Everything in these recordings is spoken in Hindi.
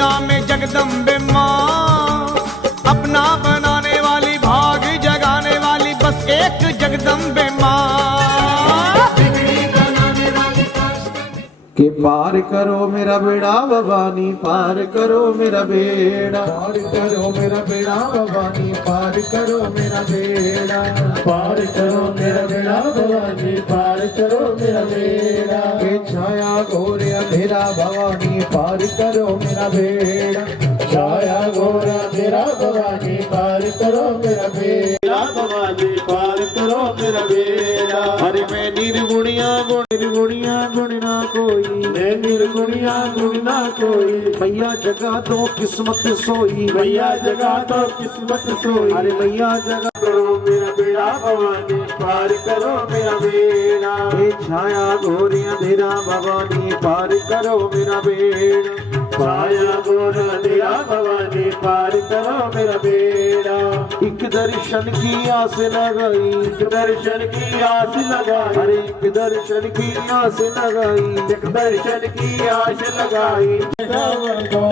दुनिया में जगदम्बे माँ, अपना बनाने वाली भाग जगाने वाली बस एक जगदम्बे माँ। कि पार करो मेरा बेड़ा भवानी, पार करो मेरा बेड़ा, पार करो मेरा बेड़ा भवानी, पार करो मेरा बेड़ा, पार करो मेरा बेड़ा भवानी, पार करो मेरा बेड़ा। कि छाया घोर अंधेरा भवानी, पार करो मेरा बेड़ा, छाया घोर अंधेरा भवानी, पार करो मेरा बेड़ा भवानी, पार करो मेरा बेड़ा। अरे मैं निर्गुणिया गुण ना कोई, मैं निर्गुणिया गुण ना कोई, भैया जगा दो किस्मत सोई, भैया जगा दो किस्मत सोई। अरे भैया जगा करो मेरा बेड़ा भवानी, पार करो मेरा बेड़ा। हे छाया घोर अंधेरा भवानी, पार करो मेरा बेड़ा, छाया घोर अंधेरा भवानी, पार करो मेरा बेड़ा। एक दर्शन की आस लगाई, एक दर्शन की आस लगाई, अरे एक दर्शन की आस लगाई, एक दर्शन की आस लगाई।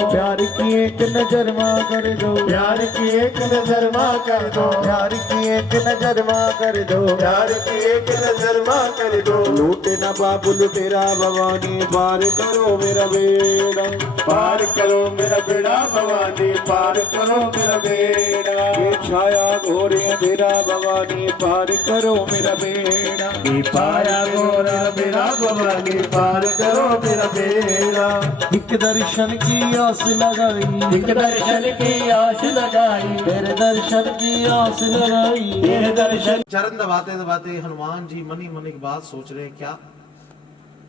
प्यार की एक नजर माँ कर दो, प्यार की एक नजर माँ कर दो, प्यार की एक नजर माँ कर दो, प्यार की एक नजर माँ कर दो। लूटे ना बाबुल तेरा भवानी, पार करो मेरा बेड़ा, पार करो मेरा बेड़ा भवानी, पार करो मेरा बेड़ा। ये छाया घोर अंधेरा भवानी, पार करो मेरा बेड़ा, छाया घोर अंधेरा भवानी, पार करो मेरा बेड़ा। एक दर्शन की आस लगाई, एक दर्शन की आस लगाई, तेरे दर्शन की आस लगाई, तेरे दर्शन। चरण दबाते दबाते हनुमान जी मनी मन एक बात सोच रहे हैं, क्या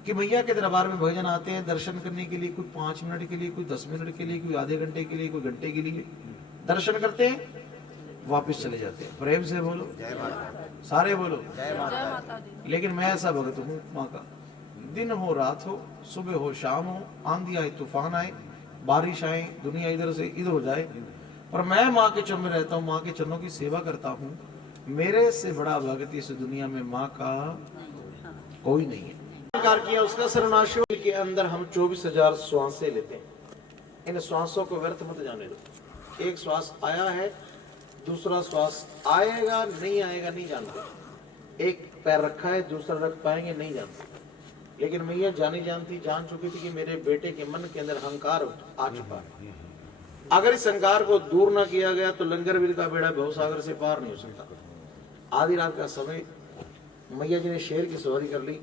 कि मैया के दरबार में भजन आते हैं दर्शन करने के लिए, कोई 5 मिनट के लिए, कोई 10 मिनट के लिए, कोई आधे घंटे के लिए, कोई घंटे के लिए दर्शन करते हैं, वापस चले जाते हैं। प्रेम से बोलो जय माता, सारे बोलो जय माता दी। लेकिन मैं ऐसा भगत हूँ माँ का, दिन हो रात हो, सुबह हो शाम हो, आंधी आए तूफान आए, बारिश आए, दुनिया इधर से इधर हो जाए, पर मैं माँ के चरण में रहता हूँ, माँ के चरणों की सेवा करता हूँ। मेरे से बड़ा भगत इस दुनिया में माँ का कोई नहीं है। किया उसका सर्वनाश के अंदर हम 24,000 श्वासें लेते हैं, इन श्वासों को व्यर्थ मत जाने दो। एक श्वास आया है, दूसरा श्वास आएगा नहीं आएगा नहीं जानते, एक पैर रखा है दूसरा रख पाएंगे नहीं जानते। लेकिन मैया जानी जानती जान चुकी थी कि मेरे बेटे के मन के अंदर अहंकार आ चुका है, अगर इस अहंकार को दूर ना किया गया तो लंगरवीर का बेड़ा भवसागर से पार नहीं हो सकता। आधी रात का समय मैया जी ने शेर की सवारी कर ली।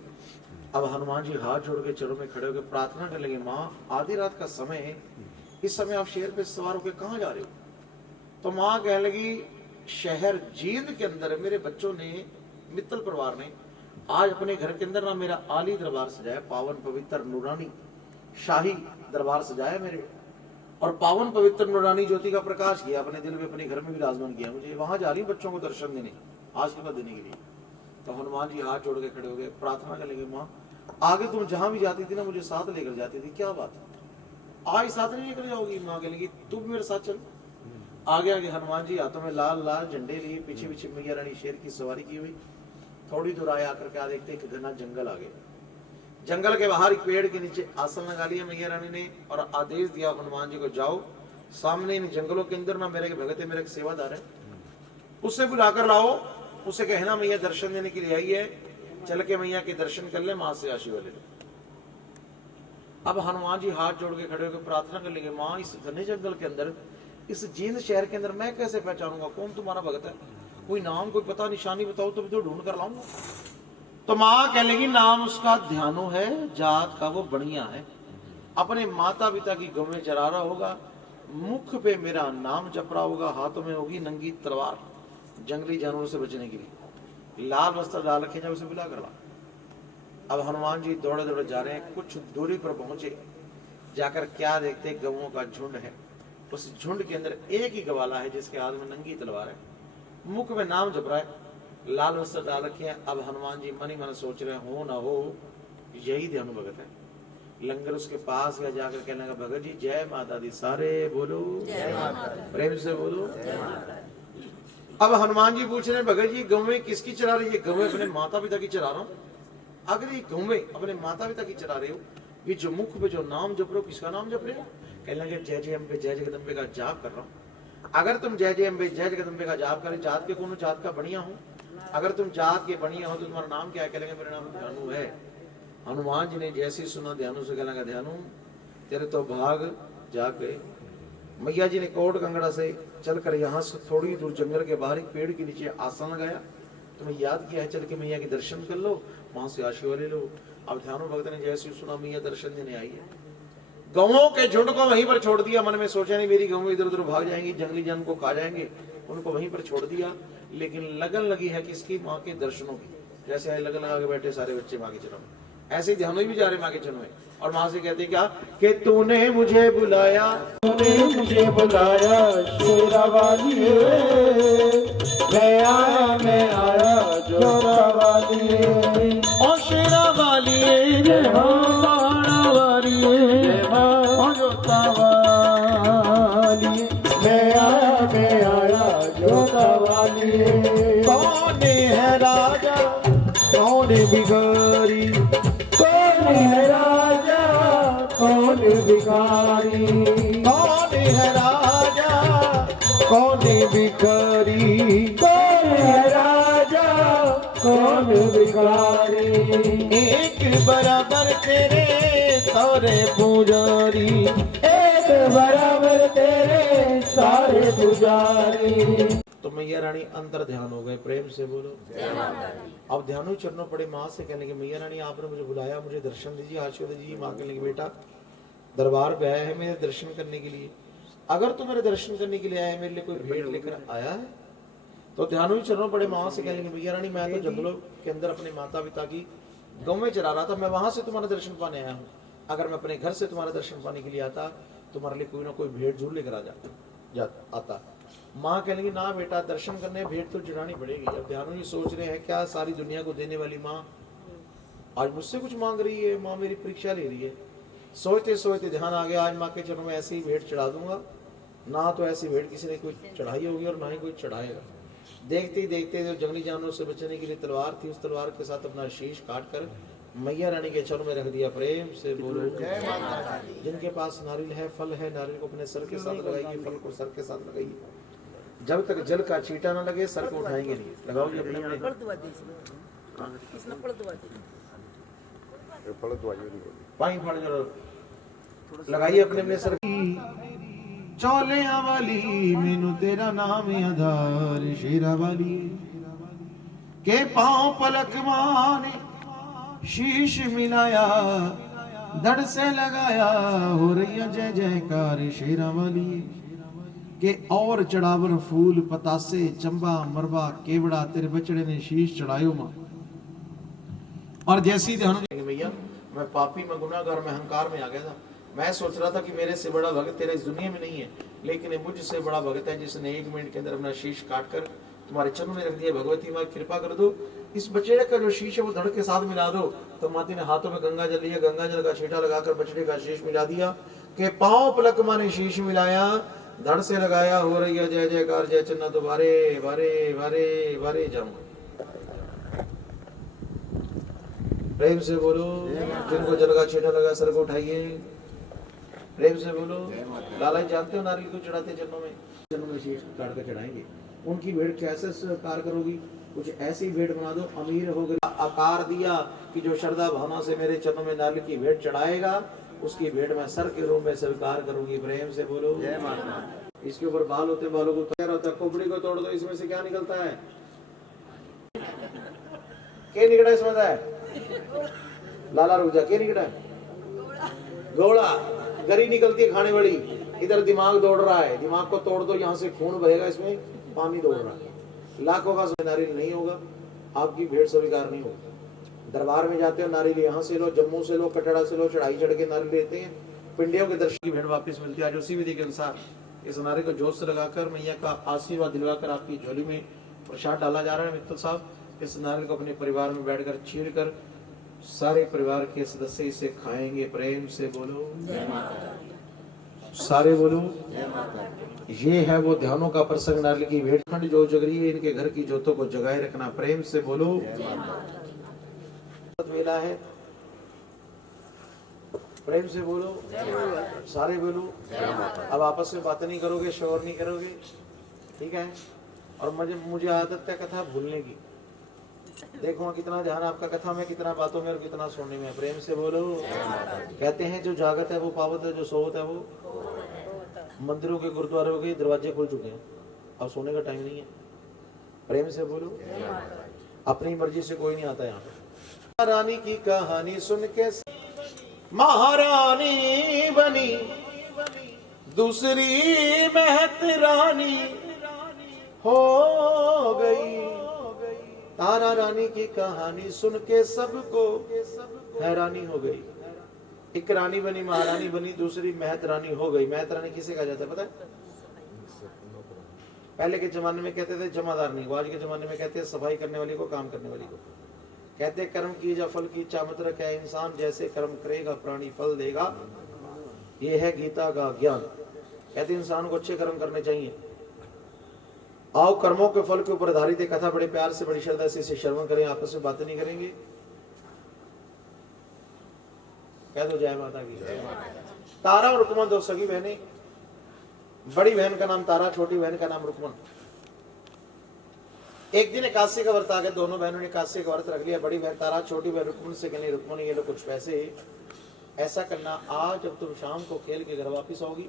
अब हनुमान जी हाथ जोड़ के चरणों में खड़े होकर प्रार्थना कर लगे, माँ आधी रात का समय है, इस समय आप शेर पे सवार होकर कहाँ जा रहे हो? तो माँ कहने लगी, शहर जींद के अंदर मेरे बच्चों ने, मित्तल परिवार ने आज अपने घर के अंदर ना मेरा आली दरबार सजाया, पावन पवित्र नूरानी शाही दरबार सजाया मेरे, और पावन पवित्र नूरानी ज्योति का प्रकाश किया, अपने दिल में अपने घर में विराजमान किया। मुझे वहां जा रही बच्चों को दर्शन देने, आशीर्वाद देने के लिए। तो हनुमान जी हाथ जोड़ के खड़े हो गए, प्रार्थना कर लेंगे, माँ आगे तुम जहां भी जाती थी ना मुझे साथ लेकर जाती थी, क्या बात है आज साथ नहीं लेकर जाओगी? माँ कह लेगी तू भी मेरे साथ चल। आगे आगे हनुमान जी हाथों में लाल लाल झंडे लिए, पीछे पीछे मैया रानी शेर की सवारी की हुई। थोड़ी दूर आए, आकर क्या देखते एक घना जंगल आ गया। जंगल के बाहर एक पेड़ के नीचे आसन लगा लिया मैया रानी ने, और आदेश दिया हनुमान जी को, जाओ सामने इन जंगलों के अंदर ना मेरे भगत है, मेरे सेवादार है, उससे बुलाकर लाओ, उसे कहना मैया दर्शन देने के लिए आई है, चल के मैया के दर्शन कर ले, मां से आशीर्वाद ले। अब हनुमान जी हाथ जोड़ के खड़े होकर प्रार्थना कर लेंगे, माँ इस घने जंगल के अंदर, इस जींद शहर के अंदर मैं कैसे पहचानूंगा कौन तुम्हारा भगत है? कोई नाम कोई पता निशानी बताओ तो ढूंढ कर लाऊंगा। तो माँ कह लेगी, नाम उसका ध्यानो है, जात का वो बढ़िया है, अपने माता पिता की गौ में चरा रहा होगा, मुख पे मेरा नाम जप रहा होगा, हाथों में होगी नंगी तलवार, जंगली जानवरों से बचने के लिए, लाल वस्त्र डाल रखे, जब उसे बुला कर ला। अब हनुमान जी दौड़े दौड़े जा रहे हैं, कुछ दूरी पर पहुंचे, जाकर क्या देखते, गवों का झुंड है, उस झुंड के अंदर एक ही गवाला है जिसके हाथ में नंगी तलवार है, मुख में नाम जप रहा है, लाल वस्त्र डाल रखे हैं। अब हनुमान जी मन ही मन सोच रहे हो ना हो यही ध्यान भगत है। लंगर उसके पास गया, जाकर कहने लगा, भगत जी जय माता दी, सारे बोलो जय माता, प्रेम से बोलो जय माता। अब हनुमान जी पूछ रहे हैं, भगत जी गौवें किसकी चरा रही है? गौवें अपने माता पिता की चरा रहा हूं। अगर ये गौवें अपने माता पिता की चरा रहे हो, ये जो मुख पे जो नाम जप रहे हो किसका नाम जप रहे हो? कहने लगे जय जय अम्बे जय जगदम्बे का जाप कर रहा हूँ। अगर तुम जय जय अम्बे जय जगदम्बे का जाप करें, जात के कौन जात का बढ़िया हूँ, अगर तुम जात के बढ़िया हो तो तुम्हारा नाम क्या है? कह लेंगे मेरा नाम ध्यानु है। हनुमान जी ने जैसे ही सुना ध्यानु से, कहने लगा ध्यानु तेरे तो भाग जाग गए। मैया जी ने कोट कंगड़ा से चलकर यहाँ से थोड़ी दूर जंगल के बाहर एक पेड़ के नीचे आसन लगाया। तुम्हें याद किया है, चल के मैया के दर्शन कर लो, वहां से आशीर्वाद ले लो। अब ध्यानु भक्त ने जैसे ही सुना मैया दर्शन देने आई है, गौओं के झुंड को वहीं पर छोड़ दिया। मन में सोचा नहीं मेरी गौएं इधर उधर भाग जाएंगी, जंगली जानवर को खा जाएंगे, उनको वहीं पर छोड़ दिया। लेकिन लगन लगी है किसकी? माँ के दर्शनों की। जैसे है लगन लगा के बैठे सारे बच्चे माँ के चरणों में, ऐसे ही ध्यान भी जा रहे माँ के चरणों में। और माँ से कहते क्या कि तूने मुझे बुलाया, तूने मुझे बुलाया शेरा वाली, मैं आया जोरा वाली, और शेरा वाली जय जोरा वाली, जोता वाली, मैं आया जोता वाली। कौन है राजा कौन भिखारी, कौन है राजा कौन भिखारी, कौन है राजा कौन भिखारी, कौन है राजा कौन भिखारी। एक बराबर तेरे सारे पुजारी, एक बराबर तेरे सारे पुजारी। तो मैया रानी अंतर ध्यान हो गए। प्रेम से बोलो। अब ध्यानु चरणों पड़े माँ से, कहने के मैया रानी आपने मुझे बुलाया, मुझे दर्शन दीजिए, आशीर्वाद दीजिए। माँ कहने के बेटा दरबार पे आया है मेरे दर्शन करने के लिए, अगर तू मेरे दर्शन करने के लिए आया है, मेरे लिए कोई भेंट लेकर आया है? तो ध्यानु चरणों पड़े माँ से, कहने के मैया रानी मैं तो जंगलों के अंदर अपने माता पिता की गौवें चरा रहा था, मैं वहां से तुम्हारा दर्शन पाने आया हूँ। अगर मैं अपने घर से तुम्हारा दर्शन पाने के लिए आता, तुम्हारे लिए कोई ना कोई भेंट जरूर लेकर आता। माँ कहने लगी ना बेटा, दर्शन करने भेंट तो जुटानी पड़ेगी। अब ध्यानु ये सोच रहे हैं क्या सारी दुनिया को देने वाली माँ आज मुझसे कुछ मांग रही है, माँ मेरी परीक्षा ले रही है। सोचते सोचते ध्यान आ गया, आज माँ के चरणों में ऐसी ही भेंट चढ़ा दूंगा। ना तो ऐसी भेंट किसी ने कोई चढ़ाई होगी और ना ही कोई चढ़ाएगा। देखते ही देखते जो जंगली जानवरों से बचने के लिए तलवार थी, उस तलवार के साथ अपना शीश काट कर मैया रानी के चरणों में रख दिया। प्रेम से बोलो जय माता दी। जिनके पास नारियल है, फल है, नारियल को अपने सर के साथ लगाइए, फल को सर के साथ लगाइए। जब तक जल का छींटा ना लगे सर को उठाएंगे नहीं। लगाओगे अपने अपने पाई फाड़ जरूर लगाइए अपने अपने सर। चौलिया वाली मैनू तेरा नाम आधार, शेरा वाली के पांव पलक माने शीश मिलाया, धड़ से लगाया हो रही जय जयकार। शेरा वाली के और चढ़ावर फूल पतासे चंबा मरबा केवड़ा तेरे बचड़े ने शीश चढ़ायो मां। और जैसी ध्यान भैया मैं पापी, मैं गुनाहगार, मैं अहंकार में आ गया था। मैं सोच रहा था कि मेरे से बड़ा भगत तेरे इस दुनिया में नहीं है, लेकिन मुझसे बड़ा भगत है जिसने 1 मिनट के अंदर अपना शीश काट कर तुम्हारे चरणों में रख दिया। भगवती माँ कृपा कर दो, इस बछड़े का जो शीश है वो धड़ के साथ मिला दो। तो माती ने हाथों में गंगा जल लिया, गंगा जल का छींटा लगाकर बछड़े का शीश मिला दिया। के पांव पलक माँ ने शीश मिलाया, धड़ से लगाया हो रही है जय जयकार। जय चन्ना तो बारे बारे बारे बारे जाऊंगा। प्रेम से बोलो। जिनको जल का छींटा लगा सर को उठाइए। प्रेम से बोलो। लाला जी जानते हो नारियल को चढ़ाते चरणों में शीश काट कर चढ़ाएंगे। उनकी भेंट कैसे स्वीकार करोगी? कुछ ऐसी भेंट बना दो, अमीर हो गई। आकार दिया कि जो श्रद्धा भावना से मेरे चरणों में नारियल की भेंट चढ़ाएगा, उसकी भेंट मैं सर के रूप में स्वीकार करूंगी। प्रेम से बोलो जय माता। इसके ऊपर बाल होते, बालों को तैयार होता है। खोपड़ी को तोड़ दो, इसमें से क्या निकलता है? क्या निकला इसमें है? लाला रुक जा, क्या निकला है? घोड़ा। गरी निकलती है खाने वाली। इधर दिमाग दौड़ रहा है, दिमाग को तोड़ दो, यहाँ से खून बहेगा, इसमें पानी दौड़ रहा है। लाखों का नारियल नहीं होगा, आपकी भेंट स्वीकार नहीं होगी। दरबार में जाते हो नारियल यहाँ से लो, जम्मू से लो, कटड़ा से लो, चढ़ाई चढ़ के नारियल लेते हैं। पिंडियों के दर्शन की भेंट वापस मिलती है। आज उसी विधि के अनुसार इस नारियल को जोश से लगाकर मैया का आशीर्वाद दिलवाकर आपकी झोली में प्रसाद डाला जा रहा है। मित्तल साहब, इस नारियल को अपने परिवार में बैठकर चीर कर सारे परिवार के सदस्य इसे खाएंगे। प्रेम से बोलो जय माता। सारे बोलो जय माता। ये है वो ध्यानों का प्रसंग। नारियल की भेंट खंड जो जग रही है, इनके घर की ज्योतों को जगाए रखना। प्रेम से बोलो जय माता। वेला है प्रेम से बोलो, सारे बोलो। अब आपस में बातें नहीं करोगे, शोर नहीं करोगे, ठीक है। और मुझे आदत है कथा भूलने की। देखो कितना ध्यान आपका कथा में, कितना बातों में और कितना सोने में। प्रेम से बोलो। कहते हैं जो जागत है वो पावत है, जो सोवत है वो। मंदिरों के गुरुद्वारों के दरवाजे खुल चुके हैं, अब सोने का टाइम नहीं है। प्रेम से बोलो। अपनी मर्जी से कोई नहीं आता यहाँ पे। रानी की कहानी सुन के महारानी बनी, दूसरी महत रानी हो गई। तारा रानी की कहानी सुन के सबको हैरानी हो गई। एक रानी बनी, महारानी बनी, दूसरी महत रानी हो गई। महत रानी किसे कहा जाता है पता है? पहले के जमाने में कहते थे जमादारनी को, आज के जमाने में कहते हैं सफाई करने वाली को, काम करने वाली को। कहते कर्म की जा फल की इच्छा मत रखे, इंसान जैसे कर्म करेगा प्राणी फल देगा। ये है गीता का ज्ञान। कहते इंसान को अच्छे कर्म करने चाहिए। आओ कर्मों के फल के ऊपर आधारित एक कथा बड़े प्यार से, बड़ी श्रद्धा से इसे श्रवण करें। आपस में बातें नहीं करेंगे। कह दो जय माता की। तारा और रुकमन दो सगी बहनें। बड़ी बहन का नाम तारा, छोटी बहन का नाम रुकमन। एक दिन एकादशी का व्रत आ गया, दोनों बहनों ने एकादशी का व्रत रख लिया। बड़ी बहन तारा छोटी बहन रुकमन से कहने, रुकमन ये लो कुछ पैसे, ऐसा करना आज जब तुम शाम को खेल के घर वापिस आओगी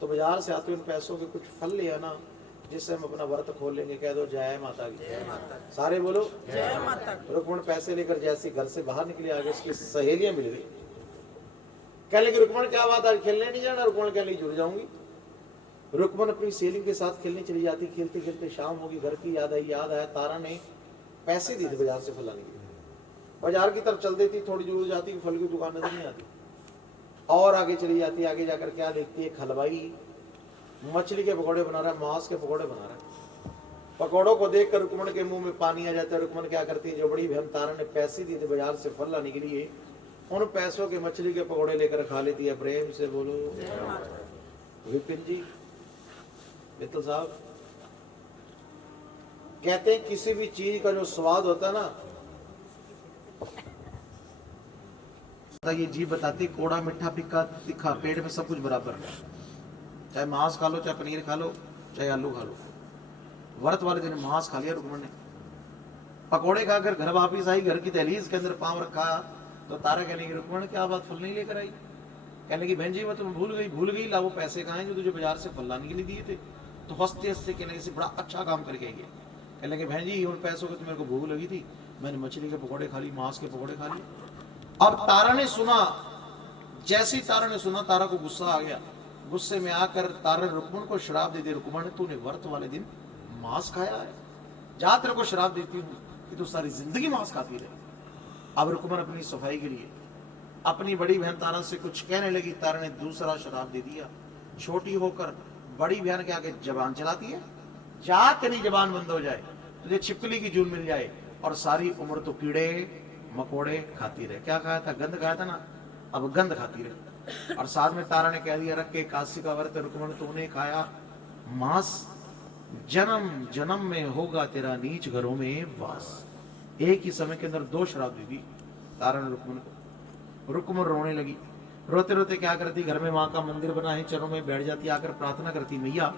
तो बाजार से आते उन पैसों के कुछ फल ले आना, जिससे हम अपना व्रत खोल लेंगे। कह दो जय माता की। सारे बोलो जय माता। रुकमन पैसे लेकर जैसे घर से बाहर निकले, आगे उसकी सहेलियां मिल गई। कह लगी रुकमन क्या बात, आज खेलने नहीं जाना? रुकमन कह जुड़ जाऊंगी। रुकमन अपनी सहेली के साथ खेलने चली जाती। खेलते खेलते शाम होगी, घर की याद आई। याद आया तारा ने पैसे दिए थे बाजार से फल लाने के लिए। बाजार की तरफ चल देती, थोड़ी दूर जाती, फल की दुकान नजर नहीं आती। और आगे चली जाती। आगे जाकर क्या देखती है? हलवाई मछली के पकौड़े बना रहा है, मांस के पकौड़े बना रहा है। पकौड़ों को देखकर रुकमन के मुंह में पानी आ जाता है। रुकमन क्या करती है? जो बड़ी बहन तारा ने पैसे दिए थे बाजार से फल लाने के लिए, उन पैसों के मछली के पकौड़े लेकर खा लेती है। प्रेम से बोलो। विपिन जी, मित्तल साहब, कहते हैं किसी भी चीज का जो स्वाद होता है ना, ये जीभ बताती कोड़ा मीठा फिक्का तीखा, पेट में सब कुछ बराबर है। चाहे मांस खा लो, चाहे पनीर खा लो, चाहे आलू खा लो। व्रत वाले दिन मांस खा लिया रुकमन ने। पकौड़े खाकर घर वापिस आई, घर की दहलीज के अंदर पांव रखा तो तारा कहने की रुकमन क्या बात, फल नहीं लेकर आई? कहने की बहन जी मैं तुम्हें भूल गई। ला वो पैसे कहाँ हैं जो तुझे बाजार से फल लाने के लिए दिए थे? तो हंसते हंसते कहने से बड़ा अच्छा काम करके गए। कहने के बहन जी उन पैसों की तो मेरे को भूख लगी थी, मैंने मछली के पकौड़े खा ली, मांस के पकौड़े खा लिए। अब तारा ने सुना, जैसे ही तारा ने सुना तारा को गुस्सा आ गया। गुस्से में आकर तारा ने रुकमन को शराब दे दी। रुकमन तूने व्रत वाले दिन मांस खाया है, जा तेरे को शराब देती हूँ कि तू सारी जिंदगी मांस खाती रहे। अब रुकमन अपनी सफाई के लिए अपनी बड़ी बहन तारा से कुछ कहने लगी। तारा ने दूसरा शराब दे दिया। छोटी होकर बड़ी बहन के आगे जबान चलाती है। जा तेरी जबान बंद हो जाए, तुझे छिपकली की जून मिल जाए और सारी उम्र तो कीड़े मकोड़े खाती रहे। क्या खाया था? गंद खाया था ना, अब गंद खाती रहे। और साथ में तारा ने कह दिया रख के एकादशी का व्रत रुकमन तूने खाया मांस, जन्म जन्म में होगा तेरा नीच घरों में वास। एक ही समय के अंदर दो शराब दे दी तारा ने रुकमन को। रुकमन रोने लगी। रोते रोते क्या करती? घर में माँ का मंदिर बना है, चरणों में बैठ जाती, आकर प्रार्थना करती, मैया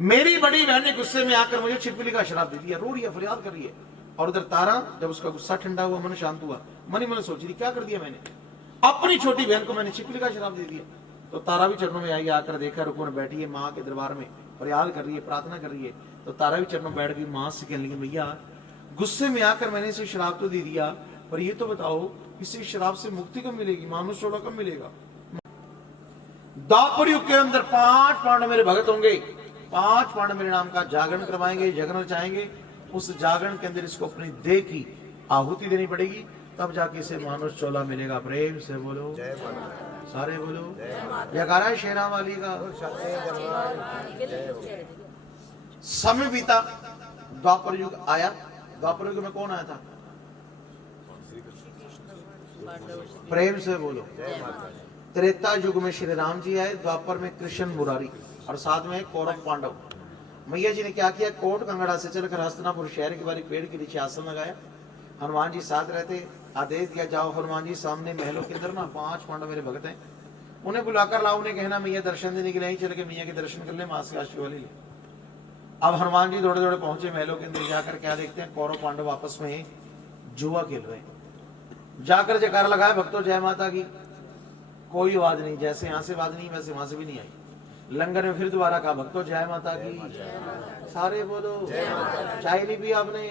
मेरी बड़ी बहन ने गुस्से में आकर मुझे छिपकली का शराब दे दिया। रो रही है, फरियाद कर रही है। और उधर तारा जब उसका गुस्सा ठंडा हुआ, मन शांत हुआ, मन ही मन सोच रही क्या कर दिया मैंने, अपनी छोटी बहन को मैंने छिपकली का शराब दे दिया। तो तारा भी चरणों में आई। आकर देखा रुकमन बैठी है माँ के दरबार में, फरियाद कर रही है, प्रार्थना कर रही है। तो तारा भी चरणों में बैठ गई। माँ से कहने लगी मैया गुस्से में आकर मैंने इसे शराब तो दे दिया, पर ये तो बताओ इसी शराब से मुक्ति कब मिलेगी, मानुष चोड़ा कब मिलेगा? द्वापर युग के अंदर 5 पांडव मेरे भगत होंगे, 5 पांडव मेरे नाम का जागरण करवाएंगे, यज्ञ चाहेंगे। उस जागरण के अंदर इसको अपनी देह की आहुति देनी पड़ेगी, तब जाके इसे मानुष चोला मिलेगा। प्रेम से बोलो जय माता। सारे बोलो जयकारा शेरा वाली का। समय बीता, द्वापर युग आया। द्वापर युग में कौन आया था? प्रेम से बोलो। त्रेता युग में श्री राम जी आए, द्वापर में कृष्ण मुरारी और साथ में कौरव पांडव। मैया जी ने क्या किया? कोट कंगड़ा से चलकर हस्तिनापुर शहर के बारे पेड़ के नीचे आसन लगाया। हनुमान जी साथ रहते, आदेश दिया, जाओ हनुमान जी सामने महलों के अंदर ना 5 पांडव मेरे भगत हैं, उन्हें बुलाकर लाओ, उन्हें कहना मैया दर्शन देने के लिए चल के मैया के दर्शन कर ले, मां से आशीर्वाद ले। अब हनुमान जी दौड़े दौड़े पहुंचे महलों के अंदर, जाकर क्या देखते हैं, कौरव पांडव आपस में जुआ खेल रहे हैं। जाकर जयकारा लगाया, भक्तों जय माता की, कोई आवाज नहीं, जैसे यहां से आवाज नहीं वैसे वहां से भी नहीं आई। लंगर में फिर दोबारा कहा, भक्तों जय माता की, सारे बोलो चाय नहीं पी आपने,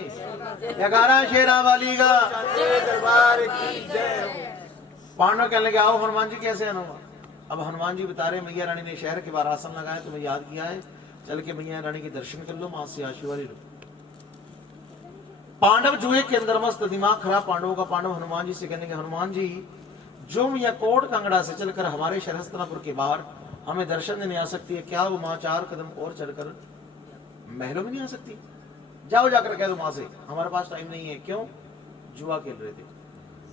11 शेरा वाली का दरबार की जय। पांडव कहने लगे आओ हनुमान जी कैसे आना हुआ। अब हनुमान जी बता रहे मैया रानी ने शहर के बाहर आसन लगाया, तुम्हें याद किया है, चल के मैया रानी के दर्शन कर लो, मां से आशीर्वाद लो। पांडव जुए के अंदर मस्त, दिमाग खराब पांडवों का। पांडव हनुमान जी से कहने के हनुमान जी, जो मैया कोट कंगड़ा से चलकर हमारे शहर हस्तिनापुर के बाहर हमें दर्शन देने आ सकती है, क्या वो मां 4 कदम और चलकर महलों में नहीं आ सकती? जाओ जाकर कह दो मां से, हमारे पास टाइम नहीं है। क्यों? जुआ खेल रहे थे,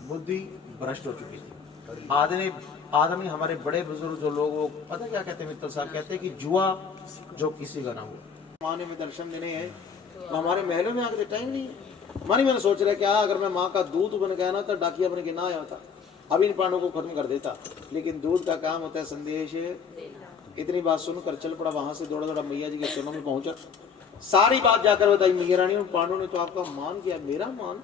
बुद्धि भ्रष्ट हो चुकी थी। आदमी हमारे बड़े बुजुर्ग जो लोग, वो पता क्या कहते हैं मित्तल साहब, कहते हैं कि जुआ जो किसी का ना हो। माँ ने में दर्शन देने हैं तो हमारे महलों में आकर टाइम नहीं है। मानी मैंने सोच रहा क्या अगर मैं माँ का दूध बन गया ना तो डाकिया बन के ना आया होता, अभी इन पांडवों को खत्म कर देता। लेकिन दूध का काम होता है संदेश। इतनी बात सुनकर चल पड़ा, वहां से दौड़ा दौड़ा मैया जी के चरणों में पहुंचा, सारी बात जाकर बताई मैया रानी। पांडवों ने तो आपका मान किया, मेरा मान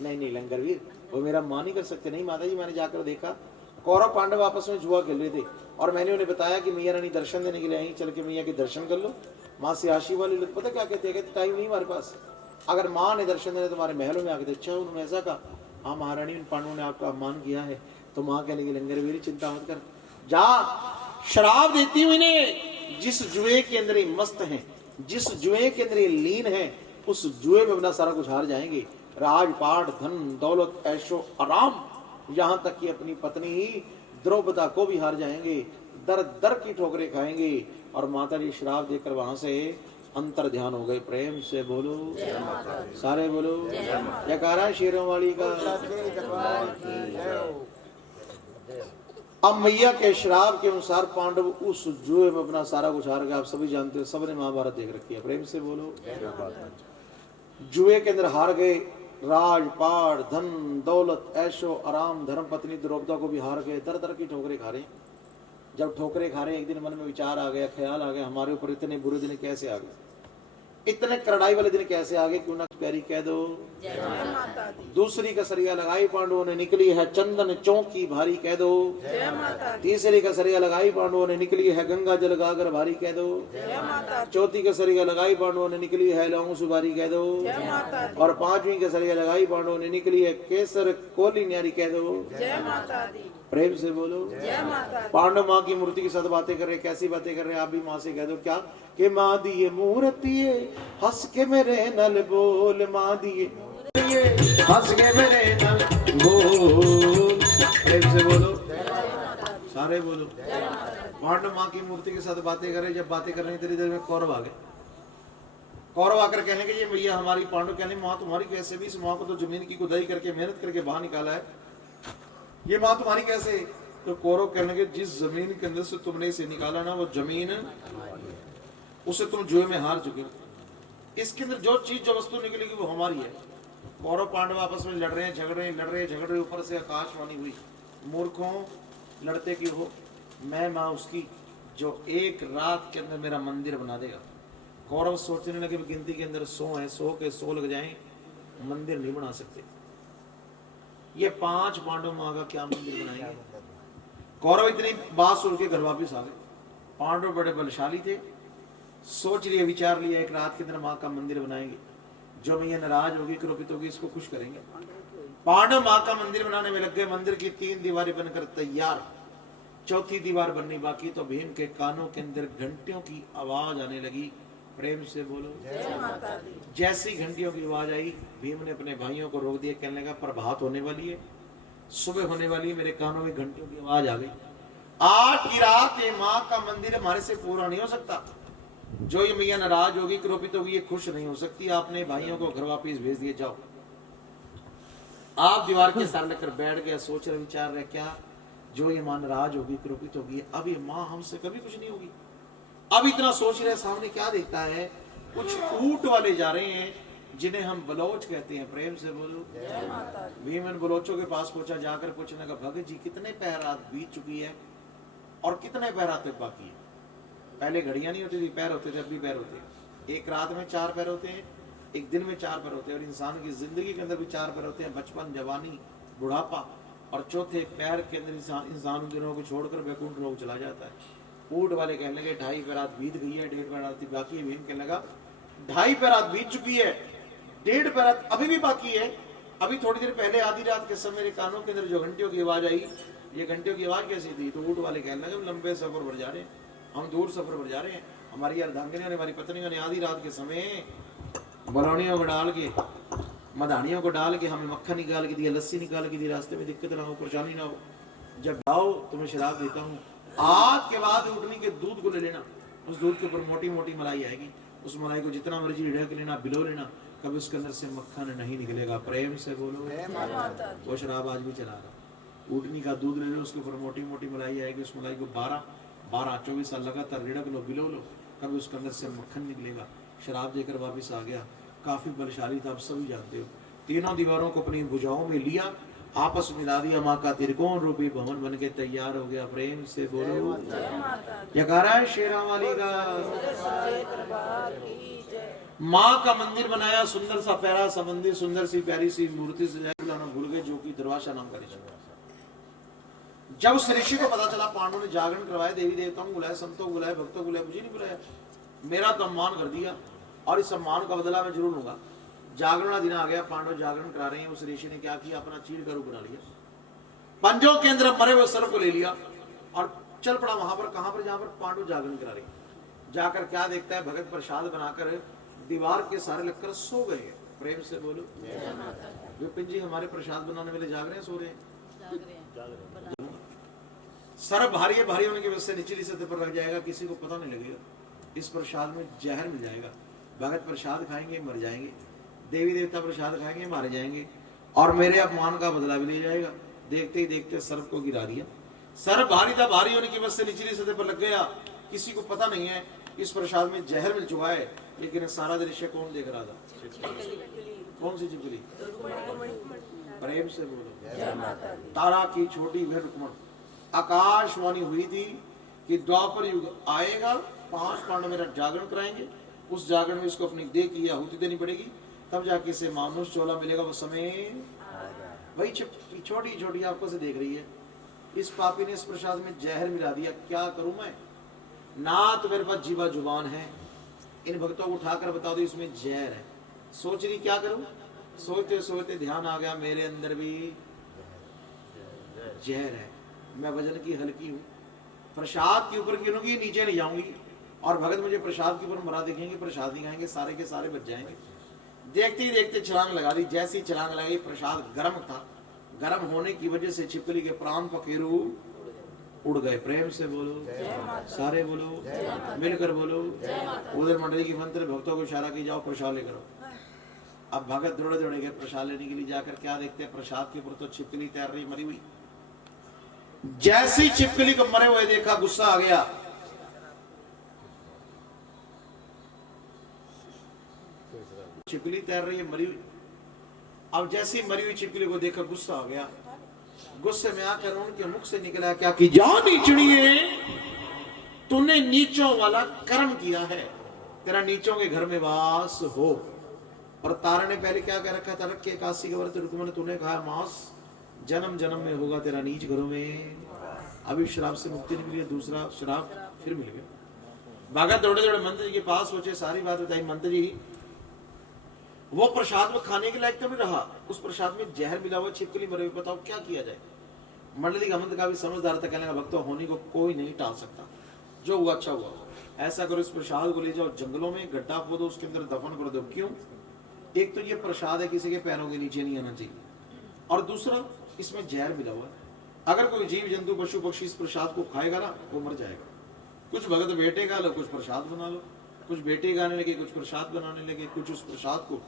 नहीं लंगरवीर, वो मेरा मान ही कर सकते नहीं माता जी। मैंने जाकर देखा कौरव पांडव आपस में जुआ खेल रहे थे और मैंने उन्हें बताया कि मैया रानी दर्शन देने के लिए आई, चल के मैया के दर्शन कर लो, माँ से आशीर्वाद ले लो। पता क्या कहते हैं, टाइम नहीं हमारे पास, अगर माँ ने दर्शन देने तुम्हारे महलों में आके। अच्छा उन्होंने ऐसा कहा, हाँ महारानी उन पांडवों ने आपका अपमान किया है। तो माँ कहने की लंगरवीर चिंता मत कर, जा शराब देती हुई ने, जिस जुए के अंदर मस्त है, जिस जुए के अंदर लीन है, उस जुए में अपना सारा कुछ हार जाएंगे। राजपाट, धन दौलत, ऐशो आराम, यहाँ तक कि अपनी पत्नी द्रौपदा को भी हार जाएंगे, दर दर की ठोकरें खाएंगे। और माता जी श्राप देकर वहां से अंतर ध्यान हो गए। प्रेम से बोलो, सारे बोलो जयकारा शेरों वाली का। अब मैया के श्राप के अनुसार पांडव उस जुए में अपना सारा कुछ हार गए। आप सभी जानते हो, सबने महाभारत देख रखी है। प्रेम से बोलो, जुए के अंदर हार गए। राजपाट, धन दौलत, ऐशो आराम, धर्म पत्नी द्रौपदा को भी हार गए। दर दर की ठोकरे खा रहे। जब ठोकरे खा रहे, एक दिन मन में विचार आ गया, ख्याल आ गया, हमारे ऊपर इतने बुरे दिन कैसे आ गए, इतने करड़ाई वाले दिन कैसे आ गए, क्यों ना प्यारी कह दो जय माता दी। दूसरी कसरिया लगाई पांडवों ने, निकली है चंदन चौकी भारी, कह दो जय माता दी। तीसरी कसरिया लगाई पांडवों ने, निकली है गंगा जल गागर भारी, कह दो जय माता दी। चौथी कसरिया लगाई पांडवों ने, निकली है लौंग सुपारी, कह दो जय माता दी। और 5वीं कसरिया लगाई पांडवों ने, निकली है केसर कोली न्यारी, कह दो जय माता दी। प्रेम से बोलो जय माता दी। पांडव माँ की मूर्ति के साथ बातें कर रहे, कैसी बातें कर रहे, आप भी माँ से कह दो क्या कि माँ दिए मूर्ति हंस के मेरे नल बोल, माँ दिए हंस के मेरे नल बोल। प्रेम से बोलो, सारे बोलो। पांडव माँ की मूर्ति के साथ बातें कर रहे, जब बातें कर रहे इतनी देर में कौरव आ गए। कौरव आकर कहने के ये भैया हमारी, पांडव कहने माँ तुम्हारी कैसे भी, इस माँ को तो जमीन की खुदाई करके मेहनत करके बाहर निकाला है, ये माँ तुम्हारी कैसे? तो कौरव कहने के जिस जमीन के अंदर से तुमने इसे निकाला ना, वो जमीन उसे तुम जुए में हार चुके हो। इसके अंदर जो चीज जो वस्तु निकलेगी वो हमारी है। कौरव पांडव आपस में लड़ रहे हैं, झगड़ रहे हैं। ऊपर से आकाशवाणी हुई, मूर्खों लड़ते क्यों हो, मैं माँ उसकी जो एक रात के अंदर मेरा मंदिर बना देगा। कौरव सोचने लगे गिनती के अंदर 100 है, 100 के 100 लग जाएं, मंदिर नहीं बना सकते। ये 5 पांडव माँ का क्या मंदिर बनाएंगे? कौरव इतनी बात सुन के घर वापिस आ गए। पांडव बड़े बलशाली थे, सोच लिए, विचार लिया, एक रात के अंदर माँ का मंदिर बनाएंगे, जो मैया नाराज होगी, क्रोधित होगी, इसको खुश करेंगे। पांडव माँ का मंदिर बनाने में लग गए। मंदिर की 3 दीवारें बनकर तैयार, 4थी दीवार बननी बाकी। तो भीम के कानों के अंदर घंटियों की आवाज आने लगी। प्रेम से बोलो जय माता दी। जैसी घंटियों की आवाज आई, भीम ने अपने भाइयों को रोक दिया, कहने लगा प्रभात होने वाली है, सुबह होने वाली है, मेरे कानों में घंटियों की आवाज आ गई। आज की रात ये माँ का मंदिर हमारे से पूरा नहीं हो सकता। जो ये मैया नाराज होगी, क्रोधित होगी, ये खुश नहीं हो सकती। आपने भाइयों को घर वापिस भेज दिए, जाओ। आप दीवार के सामने कर बैठ गए, सोच रहे, विचार रहे, क्या जो ये माँ नाराज होगी, क्रोधित होगी, अब ये माँ हमसे कभी कुछ नहीं होगी। अब इतना सोच रहे, सामने क्या देखता है, कुछ ऊंट वाले जा रहे हैं, जिन्हें हम बलोच कहते हैं। प्रेम से बोलो। भीम इन बलोचों के पास पहुंचा, जाकर पूछने लगा, भगत जी कितने पहरात बीत चुकी है और कितने पहरात तक बाकी है? पहले घड़ियां नहीं होती थी, पैर होते थे, अब भी पैर होते हैं। एक रात में 4 पैर होते हैं, एक दिन में 4 पैर होते हैं, और इंसान की जिंदगी के अंदर भी 4 पैर होते हैं, बचपन, जवानी, बुढ़ापा, और चौथे पैर के अंदर इंसान उन दिनों को छोड़कर वैकुंठ लोक चला जाता है। ऊंट वाले कहने लगे 2.5 पैरात बीत गई है, 1.5 पैरात बाकी है। भीम कहने लगा 2.5 पैरात बीत चुकी है, 1.5 पैरात अभी भी बाकी है। अभी थोड़ी देर पहले आधी रात के समय मेरे कानों के अंदर जो घंटियों की आवाज आई, ये घंटियों की आवाज कैसी थी? तो ऊंट वाले कहने लगे हम लंबे सफर पर जा रहे हैं, हम दूर सफर पर जा रहे हैं। हमारी अर्धांगिनियों ने, हमारी पत्नियों ने आधी रात के समय बलौनियों को डाल के, मधानियों को डाल के हमें मक्खन निकाल के दिया, लस्सी निकाल के दी, रास्ते में दिक्कत ना हो, परेशानी ना हो। जब आओ तुम्हें शराब देता हूँ, आज के बाद उठनी के दूध को ले लेना, उस दूध के ऊपर मोटी मोटी मलाई आएगी, उस मलाई को जितना मर्जी ढक लेना, बिलो लेना, कभी उसके अंदर से मक्खन नहीं निकलेगा। प्रेम से बोलो। वो शराब आज भी चला रहा। ऊटनी का दूध ले लो, उसके ऊपर मोटी मोटी मलाई आएगी, उस मलाई को 12-24 साल लगातार रिड़क लो, बिलो लो, कभी उसके अंदर से मक्खन निकलेगा। शराब देकर वापिस आ गया, काफी बलशाली था, आप सभी जानते हो। तीनों दीवारों को अपनी भुजाओं में लिया, आपस में मिला दिया, माँ का त्रिकोण रूपी भवन बन के तैयार हो गया। प्रेम से बोलो। जयकारा है शेरा वाली का। माँ का मंदिर बनाया, सुंदर सा प्यारा सा मंदिर, सुंदर सी प्यारी सी मूर्ति से भूल गए, जो कि दुर्वासा नाम का ऋषि। जब उस ऋषि को पता चला, पांडवों ने जागरण करवाया, देवी देवताओं को बुलाया, संतों को बुलाया, भक्तों को बुलाया, मुझे नहीं बुलाया, मेरा तो सम्मान कर दिया और इस सम्मान का बदला मैं जरूर लूंगा। जागरण का दिन आ गया, पांडव जागरण करा रहे हैं। उस ऋषि ने क्या किया, अपना चीड़ का रूप बना लिया, पंजों के अंदर मरे हुए सर्प को ले लिया और चल पड़ा वहां पर, कहां पर, जहां पर पांडव जागरण करा रहे हैं। जाकर क्या देखता है, भगत प्रसाद बनाकर दीवार के सारे लगकर सो गए। प्रेम से बोलो। विपिन जी हमारे प्रसाद बनाने वाले जाग रहे हैं, सो रहे हैं? सर्प भारी है, भारी होने की वजह से निचली सतह पर लग जाएगा, किसी को पता नहीं लगेगा। इस प्रसाद में जहर मिल जाएगा। भगत प्रसाद खाएंगे मर जाएंगे, देवी देवता प्रसाद खाएंगे मारे जाएंगे, और मेरे अपमान का बदला भी ले जाएगा। देखते ही देखते सर्प को गिरा दिया। सर्प भारी था, भारी होने की वजह से निचली सतह पर लग गया, किसी को पता नहीं है इस प्रसाद में जहर मिल चुका है। लेकिन सारा दृश्य कौन देख रहा था? कौन सी छिपकली? प्रेम से बोलो। तारा की छोटी बहन रुक्मण। आकाशवाणी हुई थी कि द्वापर युग आएगा, 5 पांडव मेरा जागरण कराएंगे, उस जागरण में इसको अपनी देह की आहुति देनी पड़ेगी, तब जाके इसे मानुष चोला मिलेगा। वो समय वही छोटी छोटी आपको से देख रही है। इस पापी ने इस प्रसाद में जहर मिला दिया, क्या करूं मैं? ना तो मेरे पास जीवा जुबान है, इन भक्तों को उठाकर बता दो इसमें जहर है। सोच रही क्या करूं, सोचते सोचते ध्यान आ गया मेरे अंदर भी जहर है, मैं वजन की हल्की हूं, प्रसाद के ऊपर गिरूंगी नीचे नहीं जाऊंगी, और भगत मुझे प्रसाद के ऊपर मरा देखेंगे, प्रसाद नहीं खाएंगे, सारे के सारे बच जाएंगे। देखते ही देखते छलांग लगा दी। जैसी छलांग लगाई, प्रसाद गर्म था, गर्म होने की वजह से छिपकली के प्राण पखेरु उड़ गए। प्रेम से बोलो, सारे बोलो, मिलकर बोलो। उधर मंडली की मंत्र भक्तों को इशारा की, जाओ प्रसाद लेकर आओ। अब भगत दौड़े दौड़े गए प्रसाद लेने के लिए। जाकर क्या देखते हैं, प्रसाद के ऊपर तो छिपकली तैर रही मरी हुई। जैसी छिपकली को मरे हुए देखा, गुस्सा आ गया। छिपकली तैर रही है मरी हुई। अब जैसी मरी हुई छिपकली को देखा, गुस्सा आ गया। गुस्से में आकर उनके मुख से निकला क्या कि जा नीचड़िए, तूने नीचों वाला कर्म किया है, तेरा नीचों के घर में वास हो। और तारा ने पहले क्या कह रखा था, रखे 81 के व्रत रुकमन, तूने कहा मांस जन्म जन्म में होगा तेरा नीच घरों में। अभी शराब से मुक्ति नहीं मिली, दूसरा शराब फिर मिल गया। भगत दौड़े दौड़े मंत्र जी के पास पहुंचे, सारी बात बताई। मंत्र जी वो प्रसाद में खाने के लायक तो नहीं रहा, उस प्रसाद में जहर मिला हुआ, छिपकली मरे हुए, बताओ क्या किया जाए। मंडली का मंत्र का भी समझदार था, कहने लगा भक्तों होने को कोई नहीं टाल सकता, जो हुआ अच्छा हुआ। ऐसा करो, इस प्रसाद को ले जाओ जंगलों में, गड्ढा खोदो, उसके अंदर दफन कर दो। क्यों? एक तो ये प्रसाद है, किसी के पैरों के नीचे नहीं आना चाहिए, और दूसरा इसमें जहर मिला हुआ है। अगर कोई जीव जंतु पशु पक्षी इस प्रसाद को खाएगा ना, वो मर जाएगा। कुछ भगत बेटे गा लो, कुछ प्रसाद बना लो, कुछ बेटे गाने लगे, कुछ प्रसाद बनाने लगे, कुछ उस प्रसाद को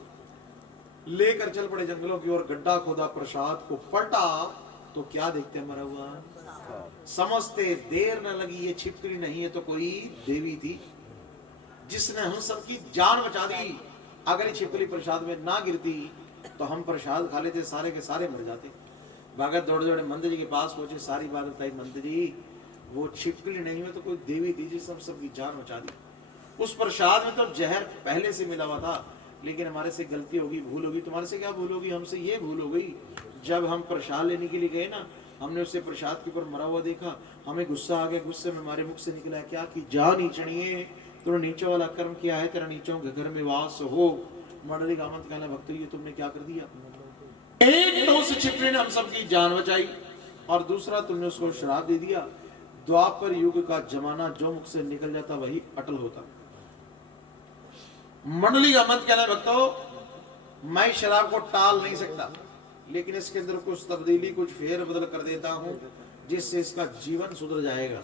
लेकर चल पड़े जंगलों की ओर। गड्ढा खोदा, प्रसाद को पलटा तो क्या देखते मरा हुआ। समझते देर न लगी, ये छिपकली नहीं है तो कोई देवी थी, जिसने हम सबकी जान बचा दी। अगर ये छिपकली प्रसाद में ना गिरती तो हम प्रसाद खा लेते, सारे के सारे मर जाते। भगत दौड़े दौड़े मंदिर जी के पास पहुंचे, सारी बात बताई। मंदिर जी वो छिपकली नहीं में तो कोई देवी थी जिसने सबकी जान बचा दी। उस प्रसाद में तो जहर पहले से मिला हुआ था, लेकिन हमारे से गलती होगी, भूल होगी। तुम्हारे से क्या भूल होगी? हमसे ये भूल हो गई, जब हम प्रसाद लेने के लिए गए ना, हमने उससे प्रसाद के ऊपर मरा हुआ देखा, हमें गुस्सा आ गया। गुस्से में हमारे मुख से निकला क्या कि जा नीचणिए, तूने नीचों वाला कर्म किया है, तेरा नीचों के घर में वास हो। मंडली कामत कहना भक्त ये तुमने क्या कर दिया? एक तो उस छिपकली ने हम सबकी जान बचाई, और दूसरा तुमने उसको श्राप दे दिया। द्वापर युग का जमाना जो मुख से निकल जाता वही अटल होता। मंडली का मत कहना भक्तों, मैं शराब को टाल नहीं सकता, लेकिन इसके अंदर कुछ तब्दीली, कुछ फेर बदल कर देता हूं जिससे इसका जीवन सुधर जाएगा।